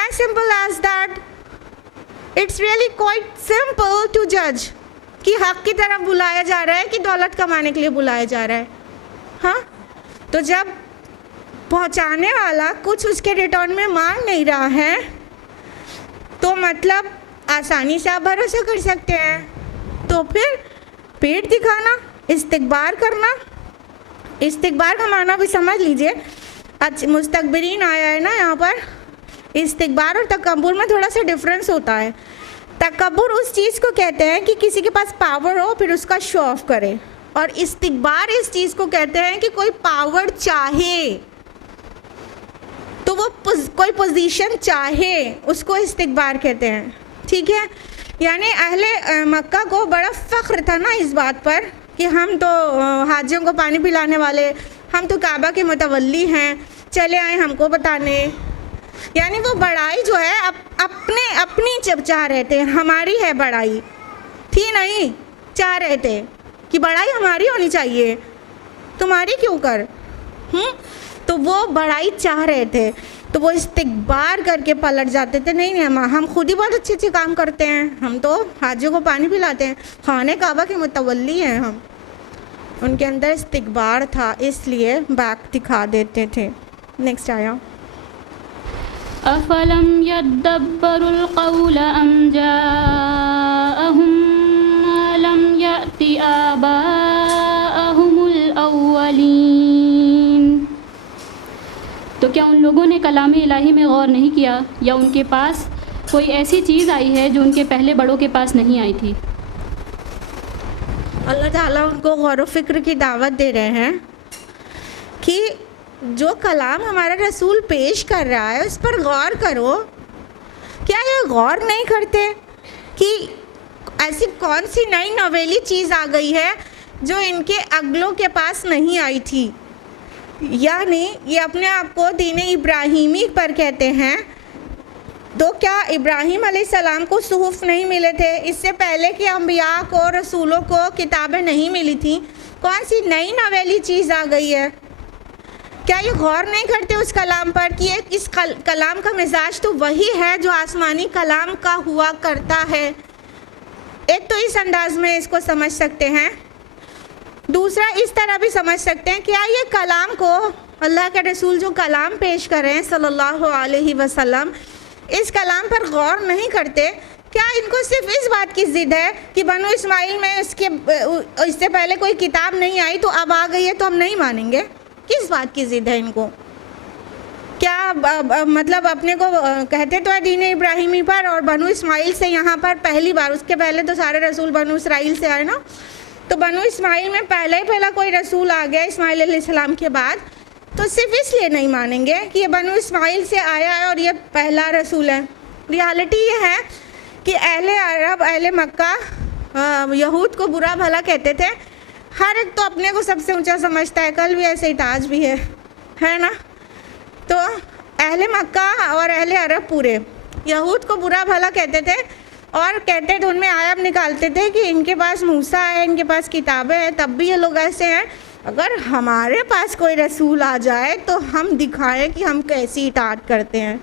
As simple as that. It's really quite simple to judge. کہ حق کی طرف بلایا جا رہا ہے کہ دولت کمانے کے لیے بلایا جا رہا ہے؟ ہاں، تو جب پہنچانے والا کچھ اس کے ریٹرن میں مانگ نہیں رہا ہے تو مطلب آسانی سے آپ بھروسہ کر سکتے ہیں. تو پھر پیٹ دکھانا، استکبار کرنا، استکبار کا معنی بھی سمجھ لیجئے. مستکبرین آیا ہے نا یہاں پر. استکبار اور تکبر میں تھوڑا سا ڈفرینس ہوتا ہے. تکبر اس چیز کو کہتے ہیں کہ کسی کے پاس پاور ہو پھر اس کا شو آف کرے، اور استکبار اس چیز کو کہتے ہیں کہ کوئی پاور چاہے، تو وہ کوئی پوزیشن چاہے، اس کو استکبار کہتے ہیں. ٹھیک ہے، یعنی اہل مکہ کو بڑا فخر تھا نا اس بات پر کہ ہم تو حاجیوں کو پانی پلانے والے، ہم تو کعبہ کے متولی ہیں، چلے آئے ہم کو بتانے. یعنی وہ بڑائی جو ہے اپنی چاہ رہے تھے، ہماری ہے بڑائی، تھی نہیں، چاہ رہے تھے کہ بڑائی ہماری ہونی چاہیے، تمہاری کیوں کر. تو وہ بڑائی چاہ رہے تھے، تو وہ استکبار کر کے پلٹ جاتے تھے. نہیں ہم خود ہی بہت اچھے اچھے کام کرتے ہیں، ہم تو حاجیوں کو پانی پلاتے ہیں، خانہ کعبہ کے متولی ہیں ہم. ان کے اندر استکبار تھا، اس لیے بیک دکھا دیتے تھے. نیکسٹ آیا. افلم يدبروا القول ام جاءهم ما لم يأت آباءهم الاولین. تو کیا ان لوگوں نے کلام الہی میں غور نہیں کیا، یا ان کے پاس کوئی ایسی چیز آئی ہے جو ان کے پہلے بڑوں کے پاس نہیں آئی تھی؟ اللہ تعالیٰ ان کو غور و فکر کی دعوت دے رہے ہیں کہ جو کلام ہمارا رسول پیش کر رہا ہے اس پر غور کرو. کیا یہ غور نہیں کرتے کہ ایسی کون سی نئی نویلی چیز آ گئی ہے جو ان کے اگلوں کے پاس نہیں آئی تھی؟ یعنی یہ اپنے آپ کو دین ابراہیمی پر کہتے ہیں. تو کیا ابراہیم علیہ السلام کو صحف نہیں ملے تھے؟ اس سے پہلے کے انبیاء کو، رسولوں کو کتابیں نہیں ملی تھیں؟ کون سی نئی نویلی چیز آ گئی ہے؟ کیا یہ غور نہیں کرتے اس کلام پر کہ اس کلام کا مزاج تو وہی ہے جو آسمانی کلام کا ہوا کرتا ہے؟ ایک تو اس انداز میں اس کو سمجھ سکتے ہیں. دوسرا اس طرح بھی سمجھ سکتے ہیں کیا یہ کلام کو اللہ کے رسول جو کلام پیش کر رہے ہیں صلی اللہ علیہ وسلم، اس کلام پر غور نہیں کرتے؟ کیا ان کو صرف اس بات کی ضد ہے کہ بنو اسماعیل میں اس سے پہلے کوئی کتاب نہیں آئی تو اب آ گئی ہے تو ہم نہیں مانیں گے؟ کس بات کی ضد ہے ان کو؟ کیا مطلب اپنے کو کہتے تو ہے دین ابراہیمی پر، اور بنو اسماعیل سے یہاں پر پہلی بار، اس کے پہلے تو سارے رسول بنو اسرائیل سے آئے نا، تو بنو اسماعیل میں پہلا کوئی رسول آ گیا اسماعیل علیہ السلام کے بعد، تو صرف اس لیے نہیں مانیں گے کہ یہ بنو اسماعیل سے آیا ہے اور یہ پہلا رسول ہے. ریالٹی یہ ہے کہ اہل عرب، اہل مکہ یہود کو برا بھلا کہتے تھے. ہر ایک تو اپنے کو سب سے اونچا سمجھتا ہے، کل بھی ایسے ہی تاج بھی ہے نا. تو اہل مکہ اور اہل عرب پورے یہود کو برا بھلا کہتے تھے، اور کہتے تھے، ان میں آیت نکالتے تھے کہ ان کے پاس موسیٰ ہے، ان کے پاس کتابیں ہیں، تب بھی یہ لوگ ایسے ہیں. اگر ہمارے پاس کوئی رسول آ جائے تو ہم دکھائیں کہ ہم کیسی اطاعت کرتے ہیں.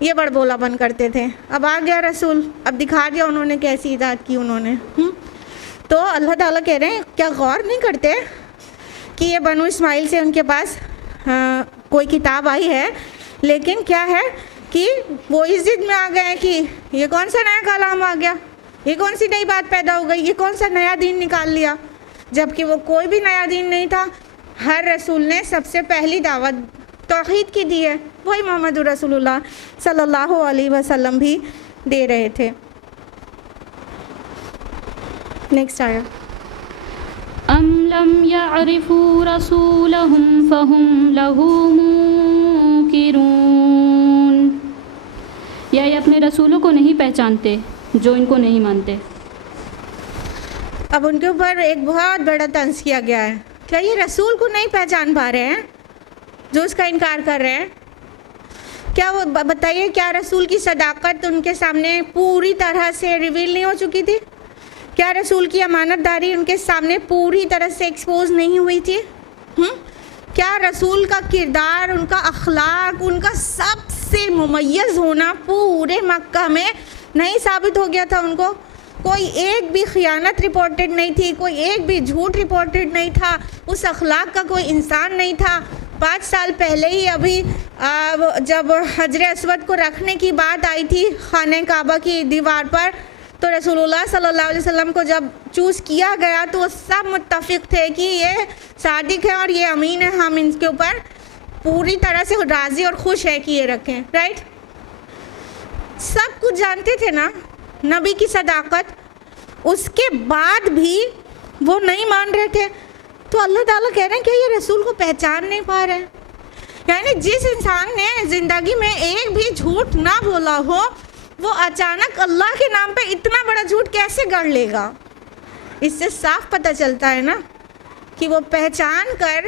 یہ بڑ بولا بن کرتے تھے. اب آ گیا رسول، اب دکھا دیا انہوں نے کیسی اطاعت کی انہوں نے. تو اللہ تعالیٰ کہہ رہے ہیں کیا غور نہیں کرتے کہ یہ بنو اسماعیل سے ان کے پاس کوئی کتاب آئی ہے، لیکن کیا ہے کہ وہ اس ضد میں آ گئے ہیں کہ یہ کون سا نیا کلام آ گیا، یہ کون سی نئی بات پیدا ہو گئی، یہ کون سا نیا دین نکال لیا، جبکہ وہ کوئی بھی نیا دین نہیں تھا. ہر رسول نے سب سے پہلی دعوت توحید کی دی ہے، وہی محمد رسول اللہ صلی اللہ علیہ وسلم بھی دے رہے تھے. نیکسٹ آیا. ام لم يعرفوا رسولهم فهم له منکرون. یا یہ اپنے رسولوں کو نہیں پہچانتے جو ان کو نہیں مانتے. اب ان کے اوپر ایک بہت بڑا طنز کیا گیا ہے. کیا یہ رسول کو نہیں پہچان پا رہے ہیں جو اس کا انکار کر رہے ہیں؟ کیا وہ بتائیے، کیا رسول کی صداقت ان کے سامنے پوری طرح سے ریویل نہیں ہو چکی تھی؟ کیا رسول کی امانت داری ان کے سامنے پوری طرح سے ایکسپوز نہیں ہوئی تھی؟ کیا رسول کا کردار، ان کا اخلاق، ان کا سب سے ممیز ہونا پورے مکہ میں نہیں ثابت ہو گیا تھا ان کو؟ کوئی ایک بھی خیانت رپورٹڈ نہیں تھی, کوئی ایک بھی جھوٹ رپورٹڈ نہیں تھا, اس اخلاق کا کوئی انسان نہیں تھا. 5 سال پہلے ہی ابھی جب حجر اسود کو رکھنے کی بات آئی تھی خانہ کعبہ کی دیوار پر, تو رسول اللہ صلی اللہ علیہ وسلم کو جب چوز کیا گیا تو وہ سب متفق تھے کہ یہ صادق ہے اور یہ امین ہے, ہم ان کے اوپر پوری طرح سے راضی اور خوش ہے کہ یہ رکھیں. رائٹ, سب کچھ جانتے تھے نا نبی کی صداقت, اس کے بعد بھی وہ نہیں مان رہے تھے. تو اللہ تعالیٰ کہہ رہے ہیں کہ یہ رسول کو پہچان نہیں پا رہے. یعنی جس انسان نے زندگی میں ایک بھی جھوٹ نہ بولا ہو, وہ اچانک اللہ کے نام پہ اتنا بڑا جھوٹ کیسے گڑھ لے گا؟ اس سے صاف پتہ چلتا ہے نا کہ وہ پہچان کر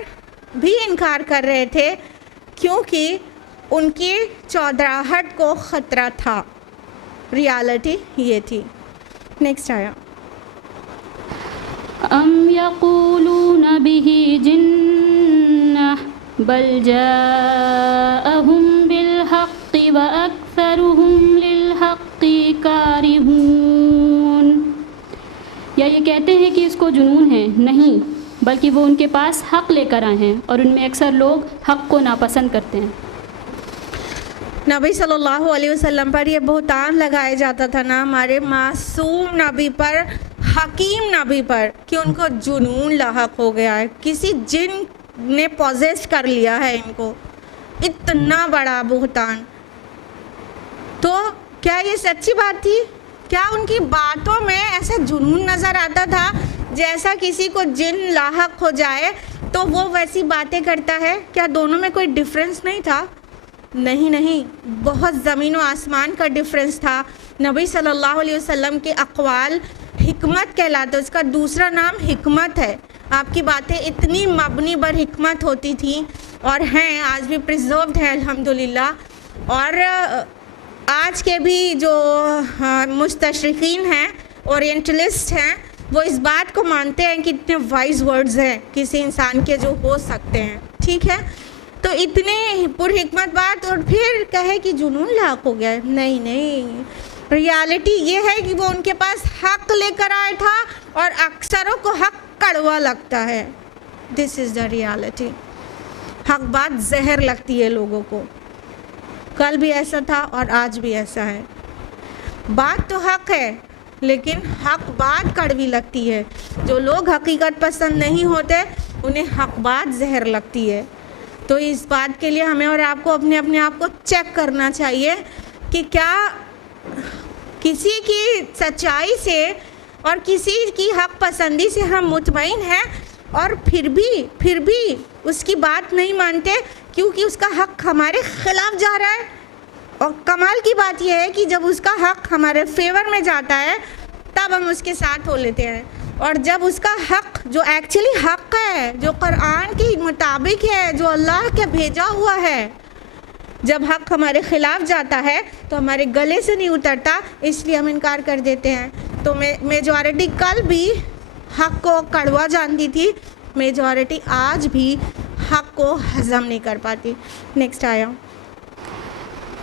بھی انکار کر رہے تھے, کیونکہ ان کی چودراہٹ کو خطرہ تھا. ریالٹی یہ تھی. نیکسٹ آیا. ام یقولون به جنہ بل جاءہم بالحق واکثرہم للحق کارہون. یا یہ کہتے ہیں کہ اس کو جنون ہے؟ نہیں, بلکہ وہ ان کے پاس حق لے کر آئے ہیں اور ان میں اکثر لوگ حق کو ناپسند کرتے ہیں. نبی صلی اللہ علیہ وسلم پر یہ بہتان لگایا جاتا تھا نا, ہمارے معصوم نبی پر, حکیم نبی پر, کہ ان کو جنون لاحق ہو گیا ہے, کسی جن نے پوزیس کر لیا ہے ان کو. اتنا بڑا بہتان. تو کیا یہ سچی بات تھی؟ کیا ان کی باتوں میں ایسا جنون نظر آتا تھا جیسا کسی کو جن لاحق ہو جائے تو وہ ویسی باتیں کرتا ہے؟ کیا دونوں میں کوئی ڈفرینس نہیں تھا؟ نہیں, بہت زمین و آسمان کا ڈفرینس تھا. نبی صلی اللہ علیہ وسلم کے اقوال حکمت کہلاتے, اس کا دوسرا نام حکمت ہے. آپ کی باتیں اتنی مبنی بر حکمت ہوتی تھیں اور ہیں, آج بھی پرزروڈ ہیں الحمدللہ. اور آج کے بھی جو مستشرقین ہیں, اورینٹلسٹ ہیں, وہ اس بات کو مانتے ہیں کہ اتنے وائز ورڈز ہیں کسی انسان کے جو ہو سکتے ہیں. ٹھیک ہے, تو اتنے پر حکمت بات اور پھر کہے کہ جنون لاحق ہو گیا ہے. نہیں, ریالٹی یہ ہے کہ وہ ان کے پاس حق لے کر آیا تھا اور اکثروں کو حق کڑوا لگتا ہے. دس از دا ریالٹی. حق بات زہر لگتی ہے لوگوں کو. کل بھی ایسا تھا اور آج بھی ایسا ہے. بات تو حق ہے لیکن حق بات کڑوی لگتی ہے. جو لوگ حقیقت پسند نہیں ہوتے انہیں حق بات زہر لگتی ہے. تو اس بات کے لیے ہمیں اور آپ کو اپنے آپ کو چیک کرنا چاہیے کہ کیا کسی کی سچائی سے اور کسی کی حق پسندی سے ہم مطمئن ہیں اور پھر بھی اس کی بات نہیں مانتے کیونکہ اس کا حق ہمارے خلاف جا رہا ہے. اور کمال کی بات یہ ہے کہ جب اس کا حق ہمارے فیور میں جاتا ہے تب ہم اس کے ساتھ ہو لیتے ہیں, اور جب اس کا حق جو ایکچولی حق ہے, جو قرآن کے مطابق ہے, جو اللہ کے بھیجا ہوا ہے, جب حق ہمارے خلاف جاتا ہے تو ہمارے گلے سے نہیں اترتا, اس لیے ہم انکار کر دیتے ہیں. تو میجورٹی کل بھی حق کو کڑوا جانتی تھی, میجورٹی آج بھی حق کو ہضم نہیں کر پاتی. نیکسٹ آیا.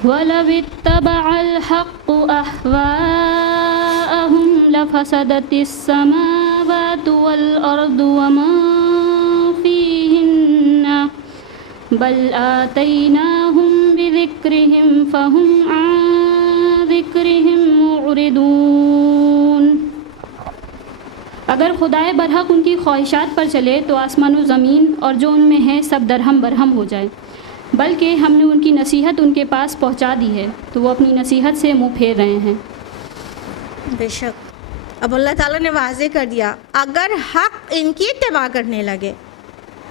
وَلَوِ اتَّبَعَ الْحَقُّ أَهْوَاءَهُمْ لَفَسَدَتِ السَّمَاوَاتُ وَالْأَرْضُ وَمَا فِيهِنَّ بَلْ آتَيْنَاهُمْ بِذِكْرِهِمْ فَهُمْ عَن ذِكْرِهِمْ مُعْرِضُونَ. اگر خدائے برحق ان کی خواہشات پر چلے تو آسمان و زمین اور جو ان میں ہے سب درہم برہم ہو جائے, بلکہ ہم نے ان کی نصیحت ان کے پاس پہنچا دی ہے تو وہ اپنی نصیحت سے منہ پھیر رہے ہیں. بے شک اب اللہ تعالیٰ نے واضح کر دیا, اگر حق ان کی اتباع کرنے لگے.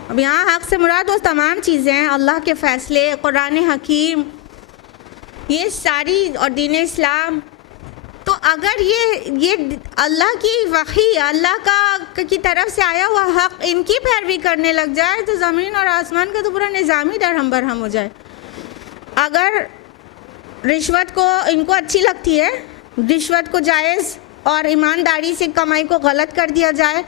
اب یہاں حق سے مراد وہ تمام چیزیں ہیں, اللہ کے فیصلے, قرآن حکیم, یہ ساری, اور دین اسلام. تو اگر یہ اللہ کی وحی, اللہ کی طرف سے آیا ہوا حق ان کی پیروی کرنے لگ جائے تو زمین اور آسمان کا تو پورا نظام ہی درہم برہم ہو جائے. اگر رشوت کو ان کو اچھی لگتی ہے, رشوت کو جائز اور ایمانداری سے کمائی کو غلط کر دیا جائے,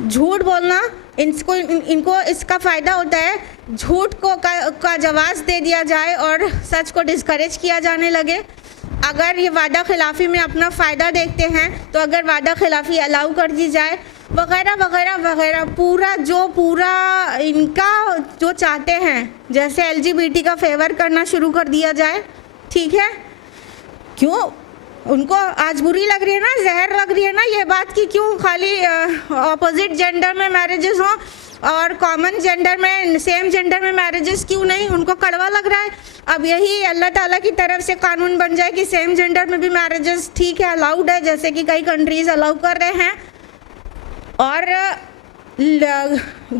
جھوٹ بولنا ان کو اس کا فائدہ ہوتا ہے, جھوٹ کا جواز دے دیا جائے اور سچ کو ڈسکریج کیا جانے لگے, اگر یہ وعدہ خلافی میں اپنا فائدہ دیکھتے ہیں تو اگر وعدہ خلافی الاؤ کر دی جائے وغیرہ وغیرہ وغیرہ، پورا ان کا جو چاہتے ہیں، جیسے LGBT کا فیور کرنا شروع کر دیا جائے، ٹھیک ہے؟ کیوں ان کو آج بری لگ رہی ہے نا، زہر لگ رہی ہے نا یہ بات کہ کیوں خالی اپوزٹ جینڈر میں میرجز ہوں اور کامن جینڈر میں، سیم جینڈر میں میرجز کیوں نہیں؟ ان کو کڑوا لگ رہا ہے۔ اب یہی اللہ تعالیٰ کی طرف سے قانون بن جائے کہ سیم جینڈر میں بھی میرجز ٹھیک ہے، الاؤڈ ہے، جیسے کہ کئی کنٹریز الاؤ کر رہے ہیں، اور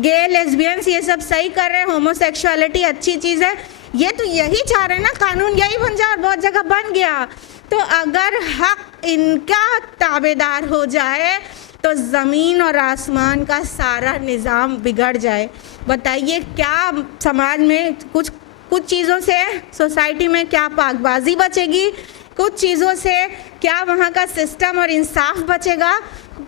گے لیسبینس یہ سب صحیح کر رہے ہیں، ہومو سیکشوالٹی اچھی چیز ہے، یہ تو یہی چاہ رہے ہیں نا، قانون یہی بن جائے، اور بہت جگہ بن گیا۔ تو اگر حق ان کا تابع دار ہو جائے تو زمین اور آسمان کا سارا نظام بگڑ جائے۔ بتائیے کیا سماج میں کچھ چیزوں سے سوسائٹی میں کیا پاک بازی بچے گی، کچھ چیزوں سے کیا وہاں کا سسٹم اور انصاف بچے گا؟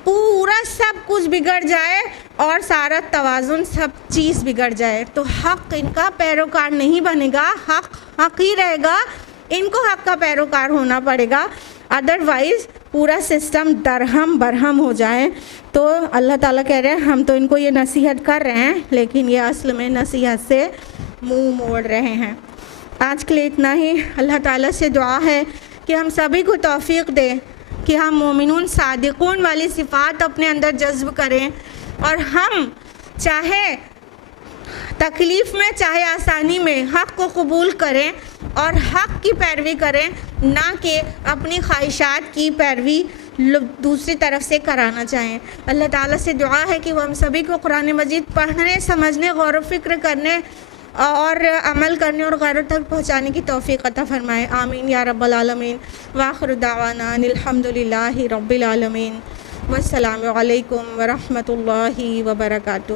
پورا سب کچھ بگڑ جائے اور سارا توازن سب چیز بگڑ جائے۔ تو حق ان کا پیروکار نہیں بنے گا، حق ہی رہے گا، ان کو حق کا پیروکار ہونا پڑے گا، ادروائز پورا سسٹم درہم برہم ہو جائے۔ تو اللہ تعالیٰ کہہ رہے ہیں ہم تو ان کو یہ نصیحت کر رہے ہیں لیکن یہ اصل میں نصیحت سے منہ موڑ رہے ہیں۔ آج کے لیے اتنا ہی۔ اللہ تعالیٰ سے دعا ہے کہ ہم سبھی کو توفیق دے کہ ہم مومنون صادقون والی صفات اپنے اندر جذب کریں، اور ہم چاہے تکلیف میں چاہے آسانی میں حق کو قبول کریں اور حق کی پیروی کریں، نہ کہ اپنی خواہشات کی پیروی دوسری طرف سے کرانا چاہیں۔ اللہ تعالیٰ سے دعا ہے کہ وہ ہم سبھی کو قرآن مجید پڑھنے، سمجھنے، غور و فکر کرنے اور عمل کرنے اور غیروں تک پہنچانے کی توفیق عطا فرمائے۔ آمین یا رب العالمین۔ وآخر دعوانا الحمدللہ رب العالمین۔ والسلام علیکم ورحمۃ اللہ وبرکاتہ۔